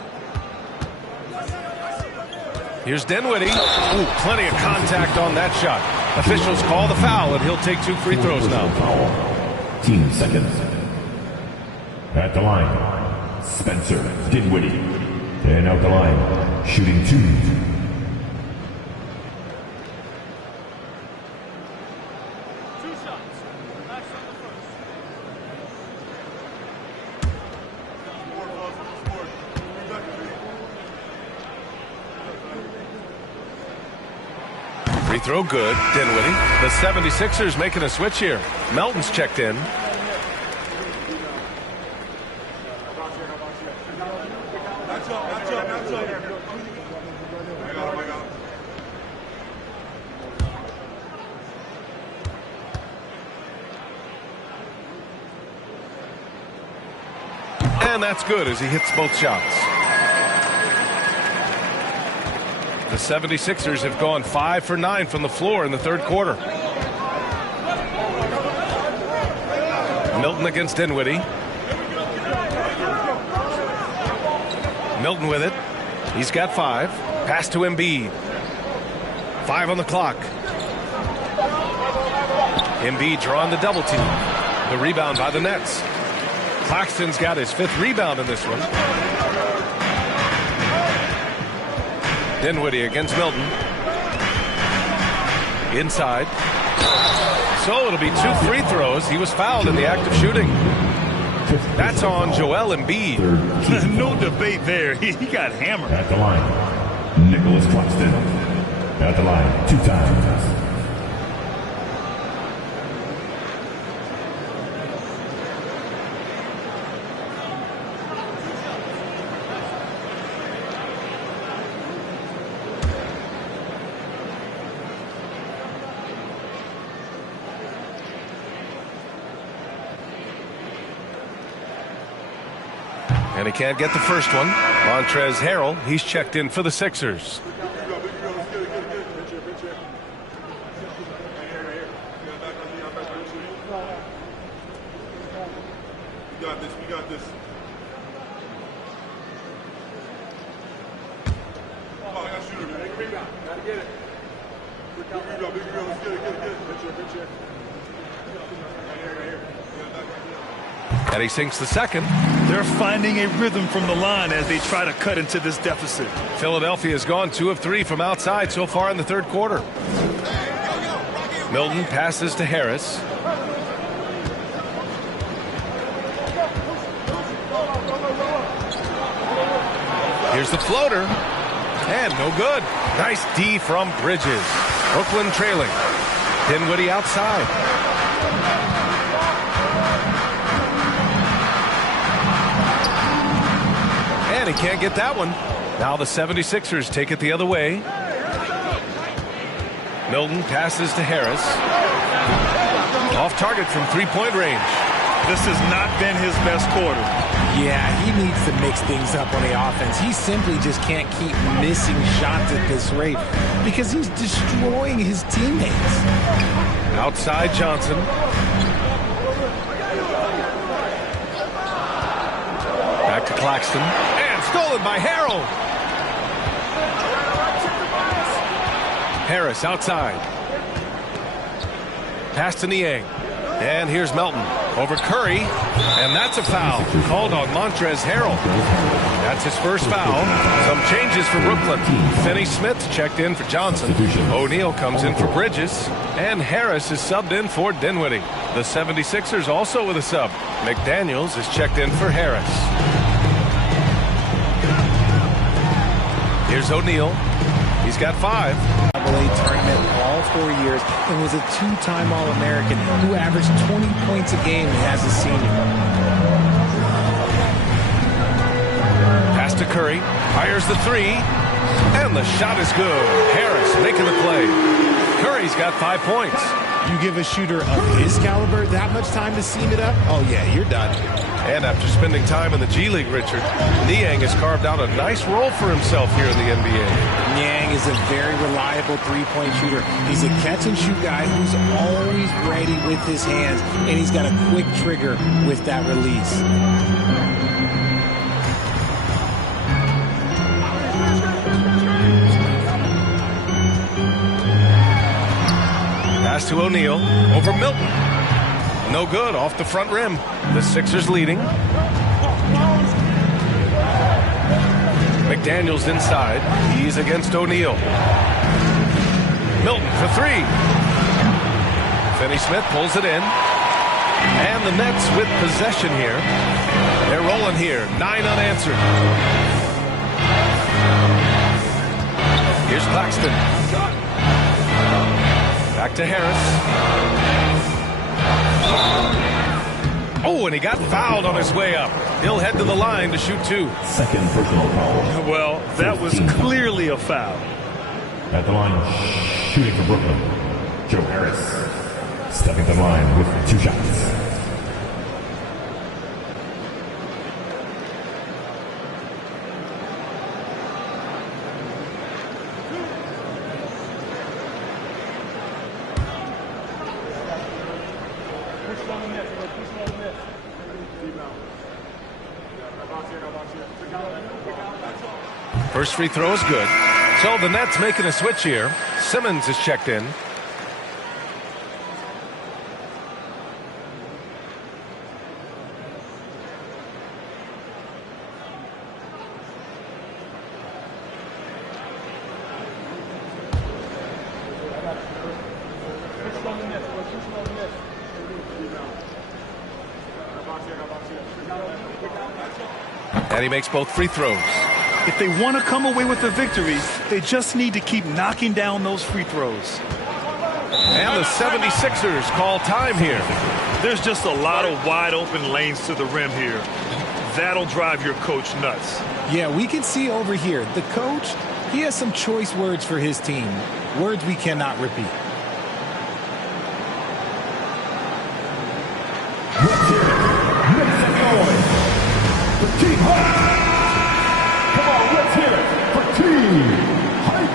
Here's Dinwiddie. Ooh, plenty of contact on that shot. Officials call the foul, and he'll take 2 free throws now. Team seconds. At the line, Spencer Dinwiddie. And out the line, shooting 2. Free throw good. Dinwiddie. The 76ers making a switch here. Melton's checked in. And that's good as he hits both shots. The 76ers have gone 5 for 9 from the floor in the third quarter. Milton against Dinwiddie. Milton with it. He's got 5. Pass to Embiid. 5 on the clock. Embiid drawing the double team. The rebound by the Nets. Claxton's got his 5th rebound in this one. Dinwiddie against Milton. Inside. So it'll be 2 free throws. He was fouled in the act of shooting. That's on Joel Embiid. No debate there. He got hammered. At the line, Nicholas Claxton. At the line, 2 times. And he can't get the first one. Montrezl Harrell, he's checked in for the Sixers. We got this. Oh, I got a shooter, man. Big rebound. Gotta get it. Big rebound. Let's get it. Good check. Right here. And he sinks the second. They're finding a rhythm from the line as they try to cut into this deficit. Philadelphia has gone 2 of 3 from outside so far in the third quarter. Milton passes to Harris. Here's the floater. And no good. Nice D from Bridges. Brooklyn trailing. Dinwiddie outside. And he can't get that one. Now the 76ers take it the other way. Milton passes to Harris. Off target from 3-point range. This has not been his best quarter. Yeah, he needs to mix things up on the offense. He simply just can't keep missing shots at this rate because he's destroying his teammates. Outside Johnson. Back to Claxton. And stolen by Harrell. Harris outside. Pass to Niang. And here's Melton over Curry. And that's a foul called on Montrezl Harrell. That's his first foul. Some changes for Brooklyn. Finney-Smith checked in for Johnson. O'Neal comes in for Bridges. And Harris is subbed in for Dinwiddie. The 76ers also with a sub. McDaniels is checked in for Harris. Here's O'Neal. He's got 5. NCAA tournament all 4 years and was a 2-time All-American who averaged 20 points a game as a senior. Pass to Curry. Fires the 3. And the shot is good. Harris making the play. Curry's got 5 points. You give a shooter of his caliber that much time to seam it up? Oh, yeah, you're done. And after spending time in the G League, Richard, Niang has carved out a nice role for himself here in the NBA. Niang is a very reliable three-point shooter. He's a catch-and-shoot guy who's always ready with his hands, and he's got a quick trigger with that release. Pass to O'Neal over Milton. No good, off the front rim. The Sixers leading. McDaniels inside. He's against O'Neal. Milton for 3. Finney-Smith pulls it in. And the Nets with possession here. They're rolling here. 9 unanswered. Here's Claxton. Back to Harris. Oh, and he got fouled on his way up. He'll head to the line to shoot 2. Second personal foul. Well, that was clearly a foul. At the line, shooting for Brooklyn, Joe Harris. Stepping to the line with 2 shots. First free throw is good. So the Nets making a switch here. Simmons is checked in. And he makes both free throws. If they want to come away with a victory, they just need to keep knocking down those free throws. And the 76ers call time here. There's just a lot of wide open lanes to the rim here. That'll drive your coach nuts. Yeah, we can see over here, the coach, he has some choice words for his team. Words we cannot repeat. Let's hear it. Make some noise for Team Hype. Come on, let's hear it for Team Hype.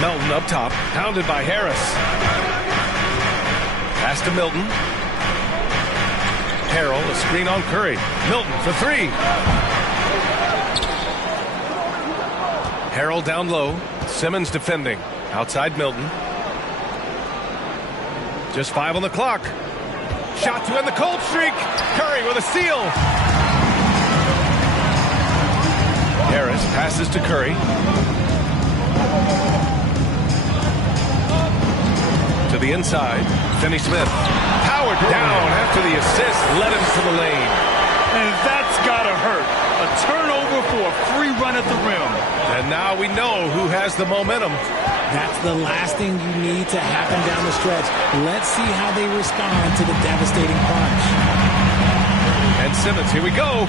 Melton up top, pounded by Harris. Pass to Milton. Harrell, a screen on Curry. Milton for three. Harrell down low. Simmons defending. Outside Milton. Just 5 on the clock. Shot to end the cold streak. Curry with a steal. Harris passes to Curry. To the inside, Finney-Smith. Powered down after the assist, led him to the lane. And that's gotta hurt. A turnover for a free run at the rim. And now we know who has the momentum. That's the last thing you need to happen down the stretch. Let's see how they respond to the devastating punch. And Simmons, here we go.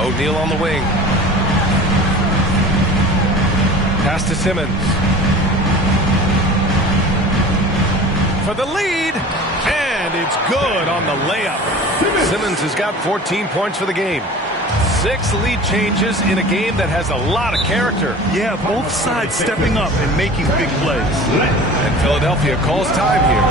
O'Neal on the wing. Pass to Simmons. For the lead, and it's good on the layup. Simmons has got 14 points for the game. 6 lead changes in a game that has a lot of character. Yeah, both sides stepping up and making big plays. And Philadelphia calls time here.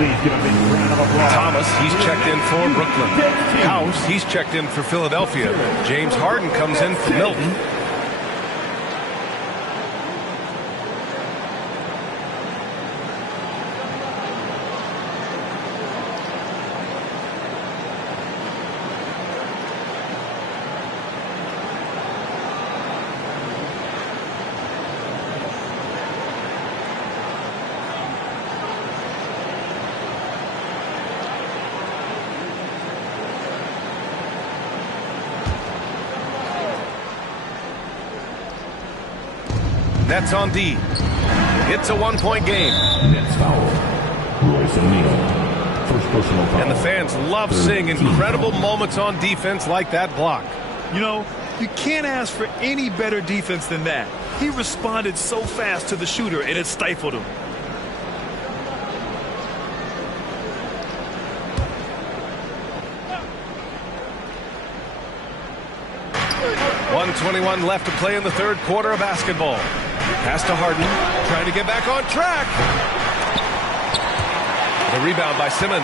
Please give a big round of applause. Thomas, he's checked in for Brooklyn. House, he's checked in for Philadelphia. James Harden comes in for Milton. Nets on D. It's a 1-point game. Nets foul. Royce O'Neal. First personal foul. And the fans love seeing incredible moments on defense like that block. You know, you can't ask for any better defense than that. He responded so fast to the shooter, and it stifled him. .121 left to play in the third quarter of basketball. Pass to Harden, trying to get back on track. The rebound by Simmons.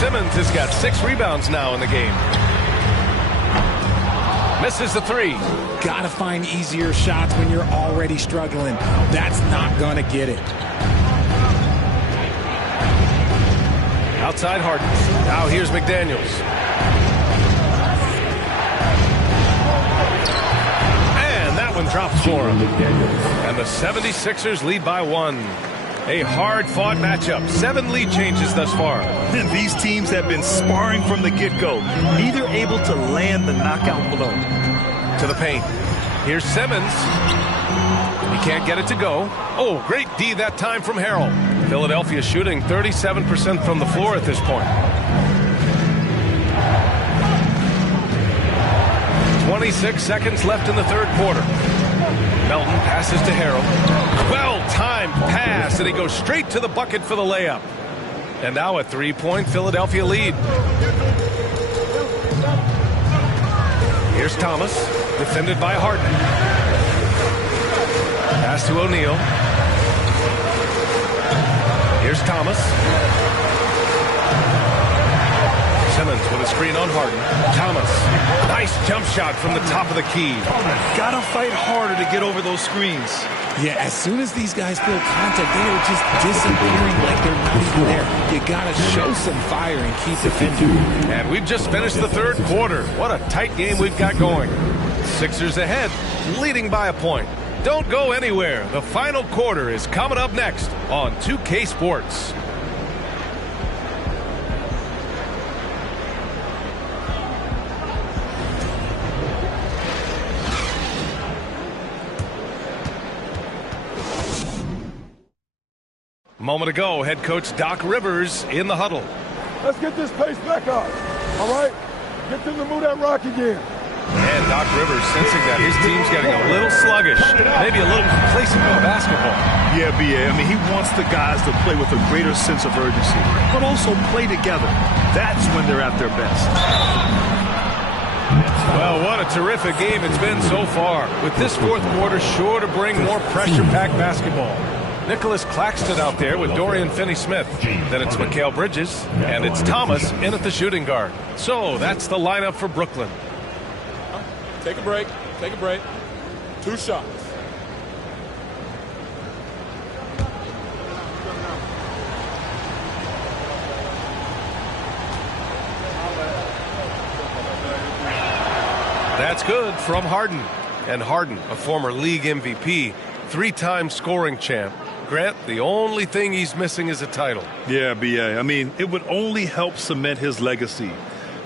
Simmons has got 6 rebounds now in the game. Misses the 3. Gotta find easier shots when you're already struggling. That's not gonna get it. Outside Harden. Now here's McDaniels. And that one drops for him. And the 76ers lead by 1. A hard-fought matchup. 7 lead changes thus far. These teams have been sparring from the get-go. Neither able to land the knockout blow. To the paint. Here's Simmons. He can't get it to go. Oh, great D that time from Harrell. Philadelphia shooting 37% from the floor at this point. 26 seconds left in the third quarter. Melton passes to Harrell. Well-timed pass, and he goes straight to the bucket for the layup. And now a 3-point Philadelphia lead. Here's Thomas, defended by Harden. Pass to O'Neal. Here's Thomas. Simmons with a screen on Harden. Thomas, nice jump shot from the top of the key. Gotta fight harder to get over those screens. Yeah, as soon as these guys feel contact, they are just disappearing like they're not even there. You gotta show some fire and keep defending. And we've just finished the third quarter. What a tight game we've got going. Sixers ahead, leading by a point. Don't go anywhere. The final quarter is coming up next on 2K Sports. Moment ago, head coach Doc Rivers in the huddle. Let's get this pace back up. All right? Get them to move that rock again. And Doc Rivers sensing that his team's getting a little sluggish, maybe a little complacent with basketball. Yeah, B.A. I mean, he wants the guys to play with a greater sense of urgency, but also play together. That's when they're at their best. Well, what a terrific game it's been so far. With this fourth quarter sure to bring more pressure-packed basketball. Nicholas Claxton out there with Dorian Finney-Smith. Then it's Mikal Bridges, and it's Thomas in at the shooting guard. So that's the lineup for Brooklyn. Take a break. Take a break. 2 shots. That's good from Harden. And Harden, a former league MVP, 3-time scoring champ. Grant, the only thing he's missing is a title. Yeah, B.A. I mean, it would only help cement his legacy.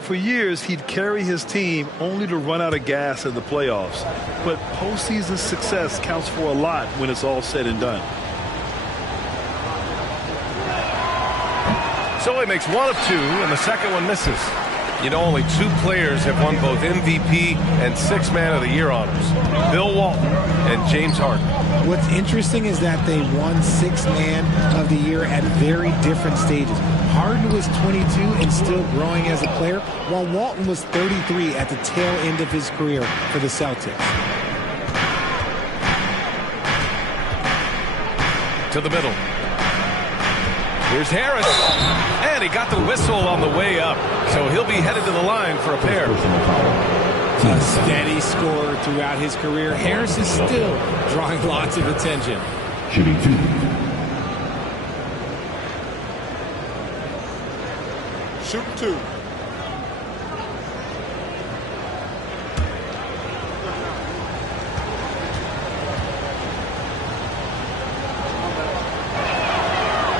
For years, he'd carry his team only to run out of gas in the playoffs. But postseason success counts for a lot when it's all said and done. So he makes 1 of 2, and the second one misses. You know, only 2 players have won both MVP and 6th Man of the Year honors. Bill Walton and James Harden. What's interesting is that they won 6th Man of the Year at very different stages. Harden was 22 and still growing as a player, while Walton was 33 at the tail end of his career for the Celtics. To the middle. Here's Harris. And he got the whistle on the way up. So he'll be headed to the line for a pair. A steady scorer throughout his career, Harris is still drawing lots of attention. Shooting 2. Shooting 2.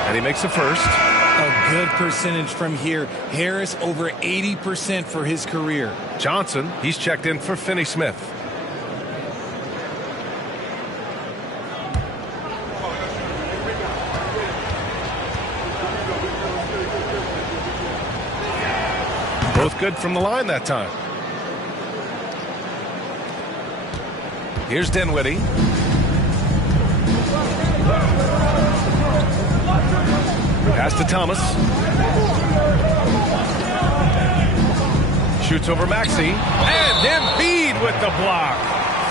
And he makes the first. A good percentage from here. Harris over 80% for his career. Johnson, he's checked in for Finney-Smith. Both good from the line that time. Here's Dinwiddie. Pass to Thomas. Shoots over Maxey. And Embiid with the block.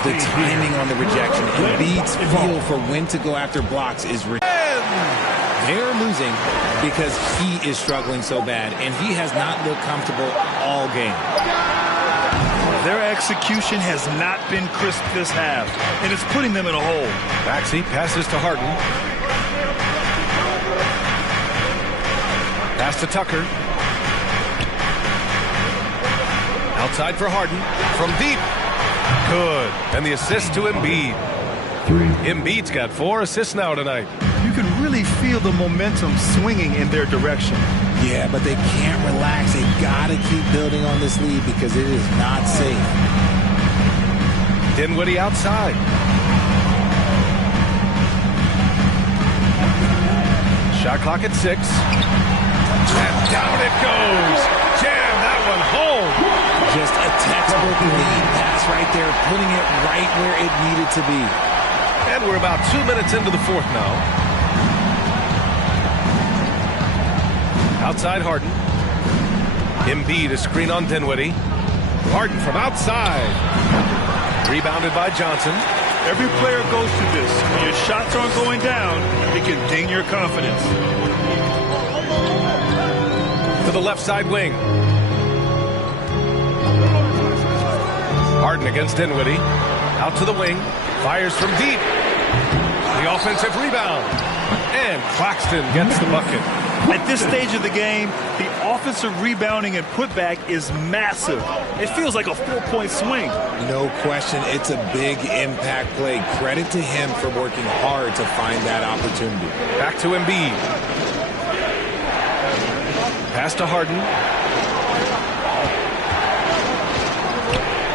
The timing on the rejection. Embiid's feel for when to go after blocks is ridiculous. They're losing because he is struggling so bad, and he has not looked comfortable all game. Their execution has not been crisp this half, and it's putting them in a hole. Maxey passes to Harden. Pass to Tucker. Outside for Harden. From deep. Good. And the assist to Embiid. 3. Embiid's got 4 assists now tonight. You can really feel the momentum swinging in their direction. Yeah, but they can't relax. They got to keep building on this lead because it is not safe. Dinwiddie outside. Shot clock at 6. And down it goes. Jam that one home. Just a textbook lead pass right there, putting it right where it needed to be. And we're about 2 minutes into the fourth now. Outside Harden. Embiid a screen on Dinwiddie. Harden from outside. Rebounded by Johnson. Every player goes through this. When your shots aren't going down, it can ding your confidence. To the left side wing. Harden against Dinwiddie. Out to the wing. Fires from deep. The offensive rebound. And Claxton gets the bucket. At this stage of the game, the offensive rebounding and putback is massive. It feels like a 4-point swing. No question, it's a big impact play. Credit to him for working hard to find that opportunity. Back to Embiid. Pass to Harden.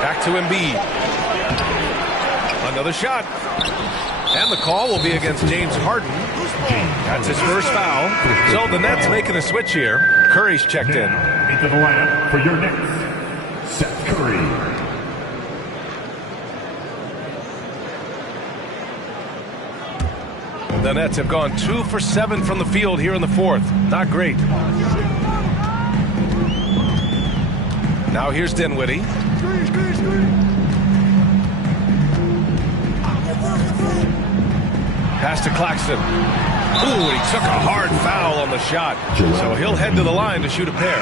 Back to Embiid. Another shot. And the call will be against James Harden. That's his first foul. So the Nets making a switch here. Curry's checked in. Into the lineup for your Nets, Seth Curry. The Nets have gone 2 for 7 from the field here in the fourth. Not great. Now here's Dinwiddie. Pass to Claxton. Ooh, he took a hard foul on the shot. So he'll head to the line to shoot a pair.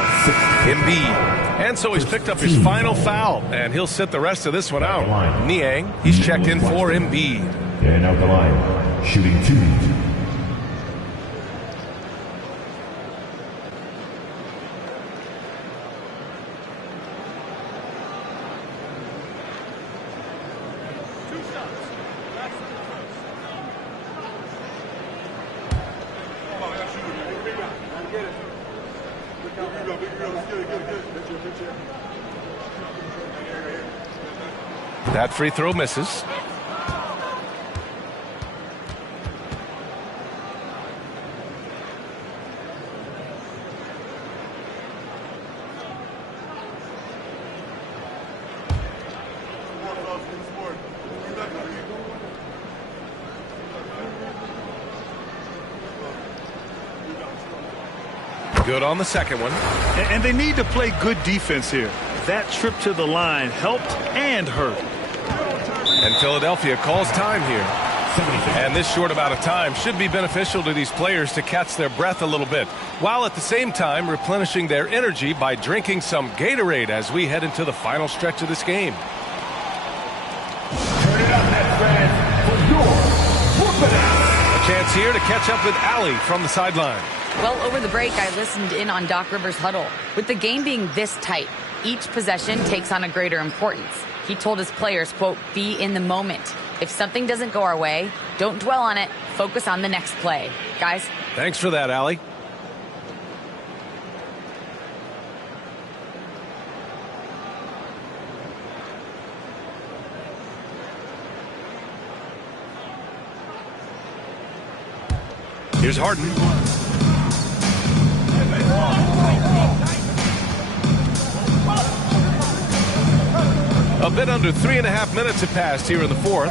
Embiid. And so he's picked up his final foul, and he'll sit the rest of this one out. Niang, he's checked in for Embiid. And out the line, shooting 2. That free throw misses. Good on the second one. And they need to play good defense here. That trip to the line helped and hurt. And Philadelphia calls time here. And this short amount of time should be beneficial to these players to catch their breath a little bit, while at the same time replenishing their energy by drinking some Gatorade as we head into the final stretch of this game. Turn it up, Nets fans, for your Brooklyn. A chance here to catch up with Allie from the sideline. Well, over the break, I listened in on Doc Rivers' huddle. With the game being this tight, each possession takes on a greater importance. He told his players, quote, be in the moment. If something doesn't go our way, don't dwell on it. Focus on the next play. Guys. Thanks for that, Allie. Here's Harden. A bit under 3.5 minutes have passed here in the fourth.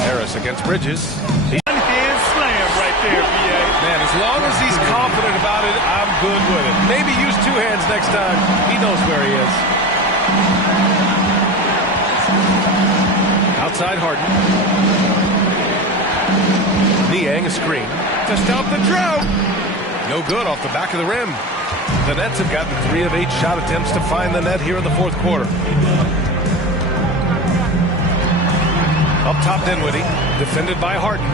Harris against Bridges. Hand slam right there, B.A. Man, as long as he's confident about it, I'm good with it. Maybe use 2 hands next time. He knows where he is. Outside Harden. Niang a screen to stop the drought. No good off the back of the rim. The Nets have gotten 3 of 8 shot attempts to find the net here in the fourth quarter. Up top, Dinwiddie, defended by Harden.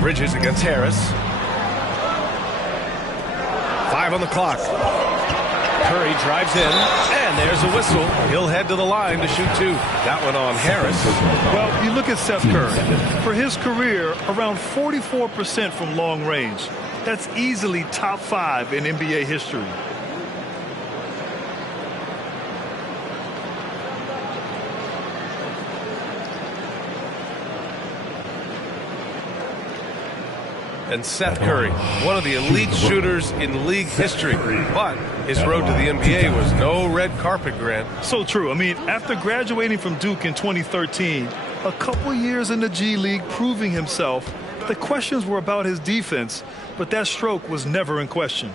Bridges against Harris. 5 on the clock. Curry drives in, and there's a whistle. He'll head to the line to shoot 2. That one on Harris. Well, you look at Seth Curry. For his career, around 44% from long range. That's easily top 5 in NBA history. And Seth Curry, one of the elite shooters in league history. But his road to the NBA was no red carpet, Grant. So true. I mean, after graduating from Duke in 2013, a couple years in the G League proving himself, the questions were about his defense, but that stroke was never in question.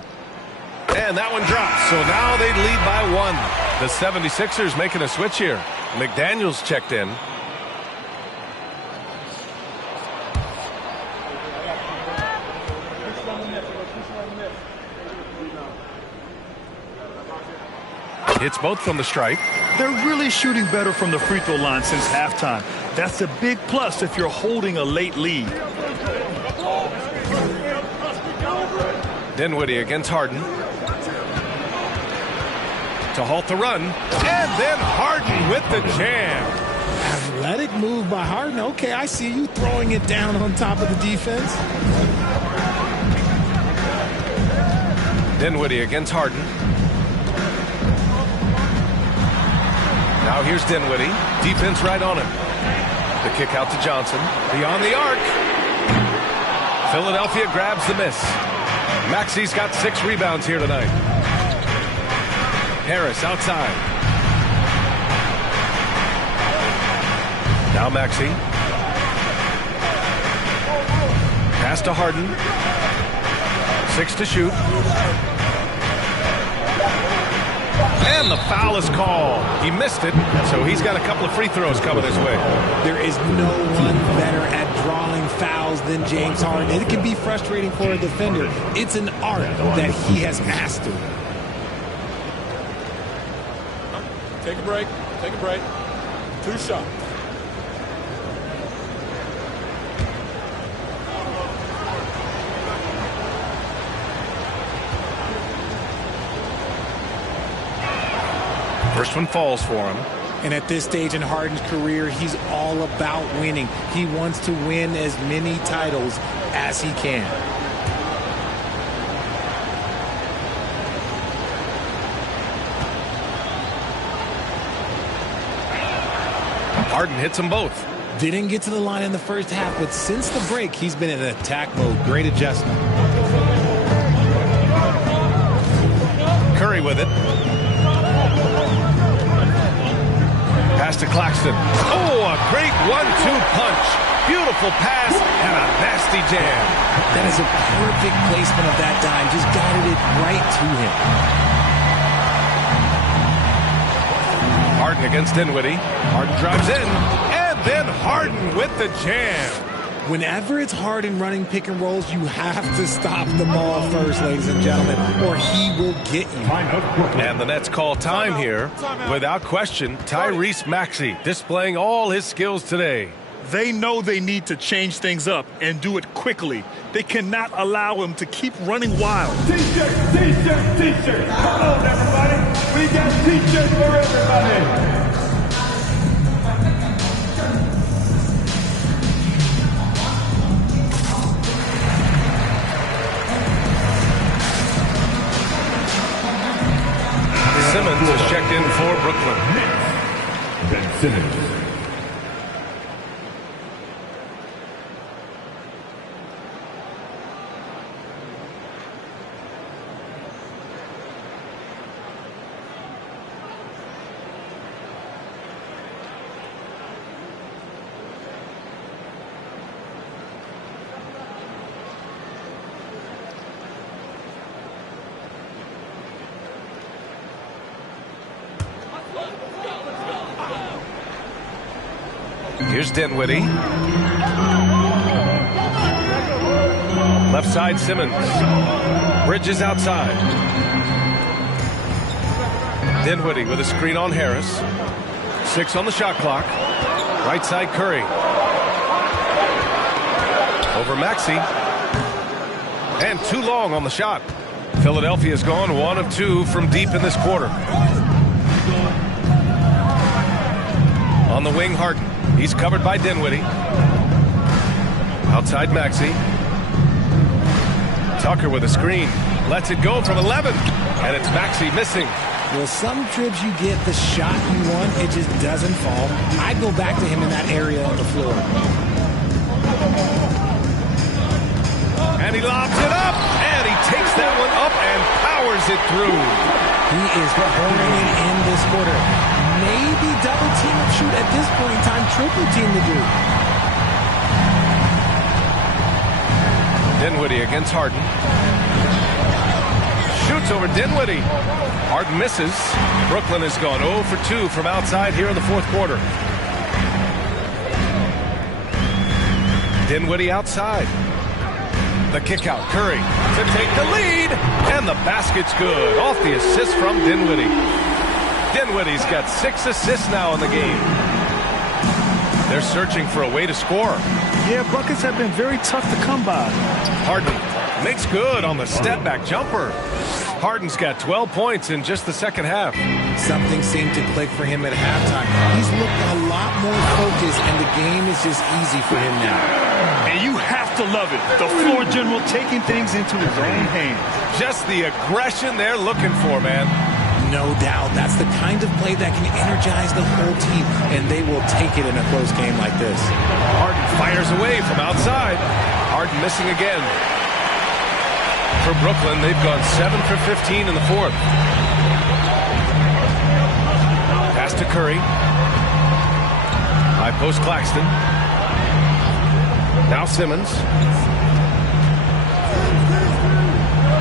And that one drops, so now they lead by 1. The 76ers making a switch here. McDaniels checked in. Hits both from the stripe. They're really shooting better from the free throw line since halftime. That's a big plus if you're holding a late lead. Dinwiddie against Harden. To halt the run. And then Harden with the jam. Athletic move by Harden. Okay, I see you throwing it down on top of the defense. Dinwiddie against Harden. Now here's Dinwiddie. Defense right on him. The kick out to Johnson. Beyond the arc. Philadelphia grabs the miss. Maxi's got 6 rebounds here tonight. Harris outside. Now Maxey. Pass to Harden. 6 to shoot. And the foul is called. He missed it, so he's got a couple of free throws coming his way. There is no one better at drawing fouls than James Harden. It can be frustrating for a defender. It's an art that he has mastered. Take a break. Take a break. 2 shots. First one falls for him. And at this stage in Harden's career, he's all about winning. He wants to win as many titles as he can. Harden hits them both. Didn't get to the line in the first half, but since the break, he's been in attack mode. Great adjustment. Curry with it. Pass to Claxton. Oh, a great 1-2 punch. Beautiful pass and a nasty jam. That is a perfect placement of that dime. Just guided it right to him. Harden against Dinwiddie. Harden drives in. And then Harden with the jam. Whenever it's Harden running pick and rolls, you have to stop the ball first, ladies and gentlemen, or he will get you. And the Nets call time here. Without question, Tyrese Maxey displaying all his skills today. They know they need to change things up and do it quickly. They cannot allow him to keep running wild. T-shirts, t-shirts, t-shirts. Come on, everybody. We got t-shirts for everybody. Simmons is checked in for Brooklyn. Ben Simmons. Here's Dinwiddie. Left side, Simmons. Bridges outside. Dinwiddie with a screen on Harris. 6 on the shot clock. Right side, Curry. Over Maxey. And too long on the shot. Philadelphia's gone 1 of 2 from deep in this quarter. On the wing, Harden. He's covered by Dinwiddie. Outside Maxey. Tucker with a screen. Lets it go from 11. And it's Maxey missing. Well, some trips you get the shot you want, it just doesn't fall. I go back to him in that area on the floor. And he lobs it up. And he takes that one up and powers it through. He is pouring it in this quarter. Maybe double team or shoot at this point in time, triple team to do. Dinwiddie against Harden. Shoots over Dinwiddie. Harden misses. Brooklyn has gone 0 for 2 from outside here in the fourth quarter. Dinwiddie outside. The kick out. Curry to take the lead. And the basket's good. Off the assist from Dinwiddie. Dinwiddie's got 6 assists now in the game. They're searching for a way to score. Yeah, buckets have been very tough to come by. Harden makes good on the step back jumper. Harden's got 12 points in just the second half. Something seemed to click for him at halftime. He's looked a lot more focused, and the game is just easy for him now. And you have to love it. The floor general taking things into his own hands. Just the aggression they're looking for, man. No doubt. That's the kind of play that can energize the whole team, and they will take it in a close game like this. Harden fires away from outside. Harden missing again. For Brooklyn, they've gone 7 for 15 in the fourth. Pass to Curry. High post Claxton. Now Simmons.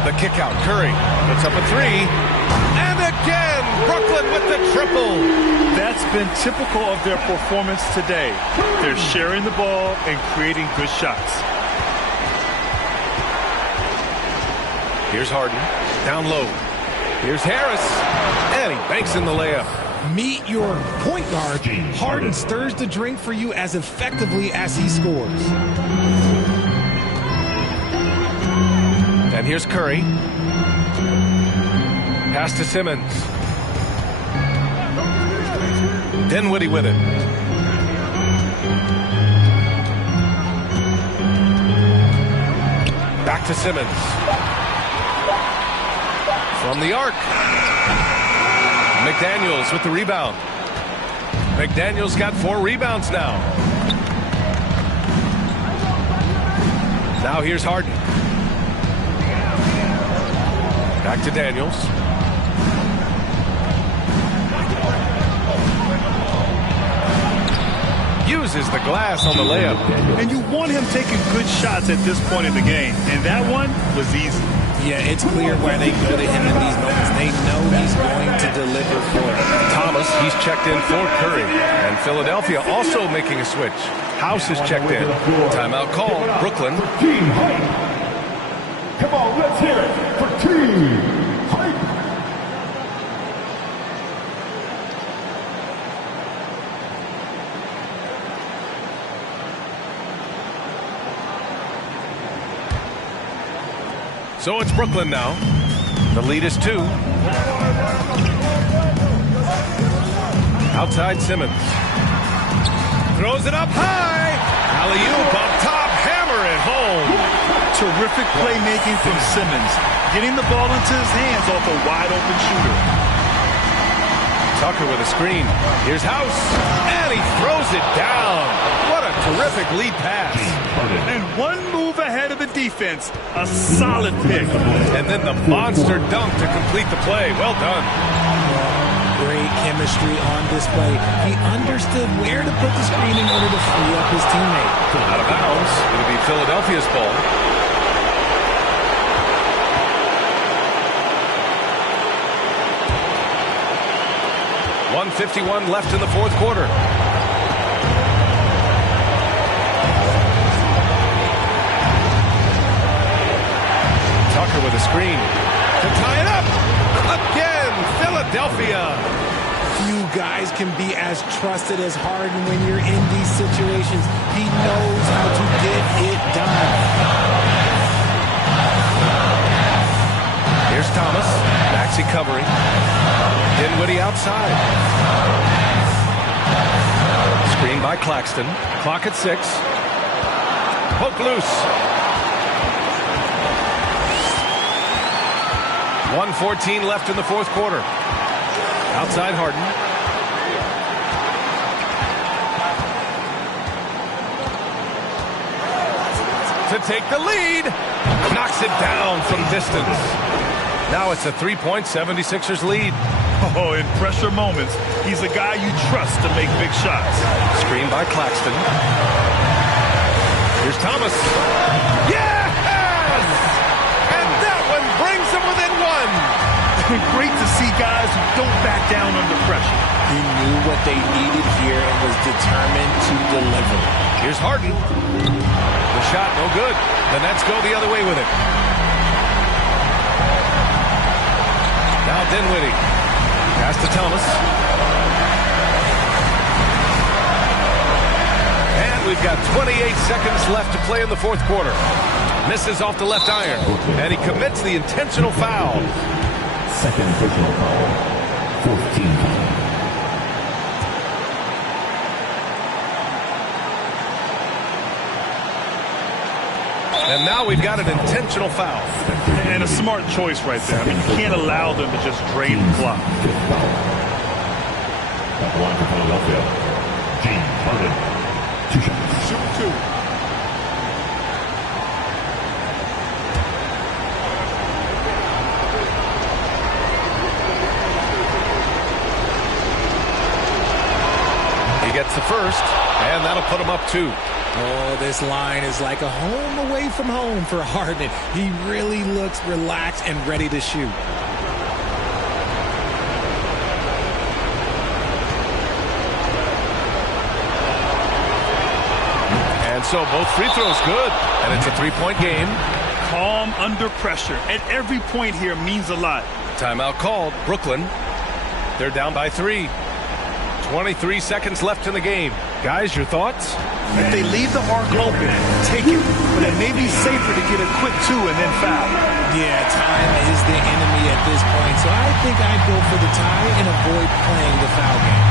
The kick out. Curry puts up a 3. And again, Brooklyn with the triple. That's been typical of their performance today. They're sharing the ball and creating good shots. Here's Harden, down low. Here's Harris, and he banks in the layup. Meet your point guard. Harden stirs the drink for you as effectively as he scores. And here's Curry. Pass to Simmons. Dinwiddie with it. Back to Simmons. From the arc. McDaniels with the rebound. McDaniels got 4 rebounds now. Now here's Harden. Back to Daniels. Uses the glass on the layup. And you want him taking good shots at this point in the game. And that one was easy. Yeah, it's clear why they go to him in these moments. They know he's going to deliver for them. Thomas, he's checked in for Curry. And Philadelphia also making a switch. House is checked in. Timeout call. Brooklyn. Team Hype. Come on, let's hear it for Team Hype. So it's Brooklyn now. The lead is 2. Outside Simmons. Throws it up high. Alley-oop on top. Hammer it home. Terrific playmaking from Simmons. Getting the ball into his hands off a wide-open shooter. Tucker with a screen. Here's House. And he throws it down. What a terrific lead pass. And one move ahead of the defense. A solid pick. And then the monster dunk to complete the play. Well done. Great chemistry on display. He understood where to put the screen in order to free up his teammate. Out of bounds. It'll be Philadelphia's ball. .151 left in the fourth quarter. Tucker with a screen to tie it up. Again, Philadelphia. Few guys can be as trusted as Harden when you're in these situations. He knows how to get it done. Maxey covering. Dinwiddie outside. Screen by Claxton. Clock at 6. Poke loose. 1:14 left in the fourth quarter. Outside Harden. To take the lead. Knocks it down from distance. Now it's a 3-point 76ers lead. Oh, in pressure moments, he's a guy you trust to make big shots. Screen by Claxton. Here's Thomas. Yes! And that one brings him within one. Great to see guys who don't back down under pressure. He knew what they needed here and was determined to deliver. Here's Harden. The shot, no good. The Nets go the other way with it. Now Dinwiddie. Pass to Thomas. And we've got 28 seconds left to play in the fourth quarter. Misses off the left iron. And he commits the intentional foul. Second personal foul. 14 foul. And now we've got an intentional foul. And a smart choice right there. I mean, you can't allow them to just drain the clock. Fifth foul. At the line for Philadelphia, James Harden. 2 shots. Shoot 2. He gets the first, and that'll put him up 2. Oh, this line is like a home away from home for Harden. He really looks relaxed and ready to shoot. And so both free throws good, and it's a 3-point game. Calm under pressure. And every point here means a lot. Timeout called. Brooklyn. They're down by 3. 23 seconds left in the game. Guys, your thoughts? If they leave the arc open, take it. But it may be safer to get a quick 2 and then foul. Yeah, time is the enemy at this point, so I think I'd go for the tie and avoid playing the foul game.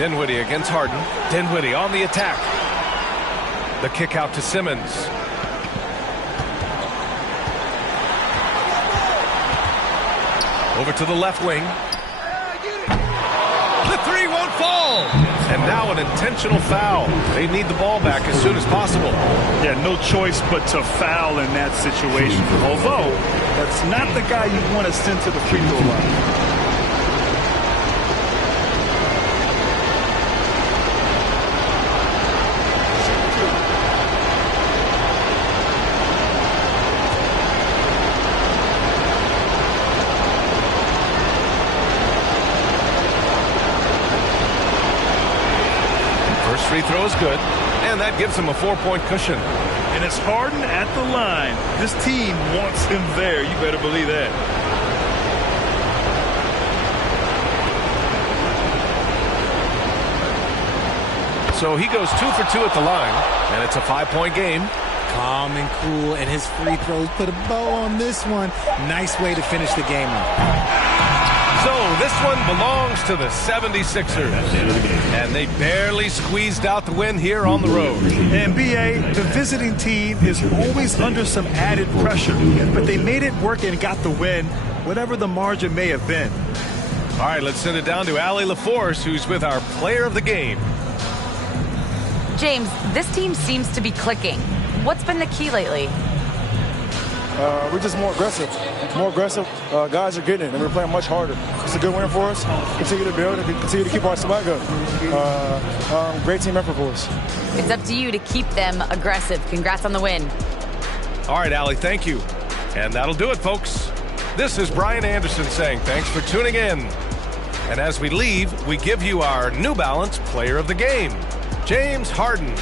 Dinwiddie against Harden. Dinwiddie on the attack. The kick out to Simmons. Over to the left wing. The 3 won't fall. And now an intentional foul. They need the ball back as soon as possible. Yeah, no choice but to foul in that situation. Although, that's not the guy you want to send to the free throw line. Free throw is good, and that gives him a 4-point cushion. And it's Harden at the line. This team wants him there. You better believe that. So he goes 2 for 2 at the line, and it's a 5-point game. Calm and cool, and his free throws put a bow on this one. Nice way to finish the game up. So this one belongs to the 76ers. And they barely squeezed out the win here on the road. And BA, the visiting team is always under some added pressure. But they made it work and got the win, whatever the margin may have been. All right, let's send it down to Allie LaForce, who's with our player of the game. James, this team seems to be clicking. What's been the key lately? We're just more aggressive. Guys are getting it, and we're playing much harder. It's a good win for us. Continue to build and continue to keep our swag up. Great team effort for us. It's up to you to keep them aggressive. Congrats on the win. All right, Allie, thank you. And that'll do it, folks. This is Brian Anderson saying thanks for tuning in. And as we leave, we give you our New Balance Player of the Game, James Harden.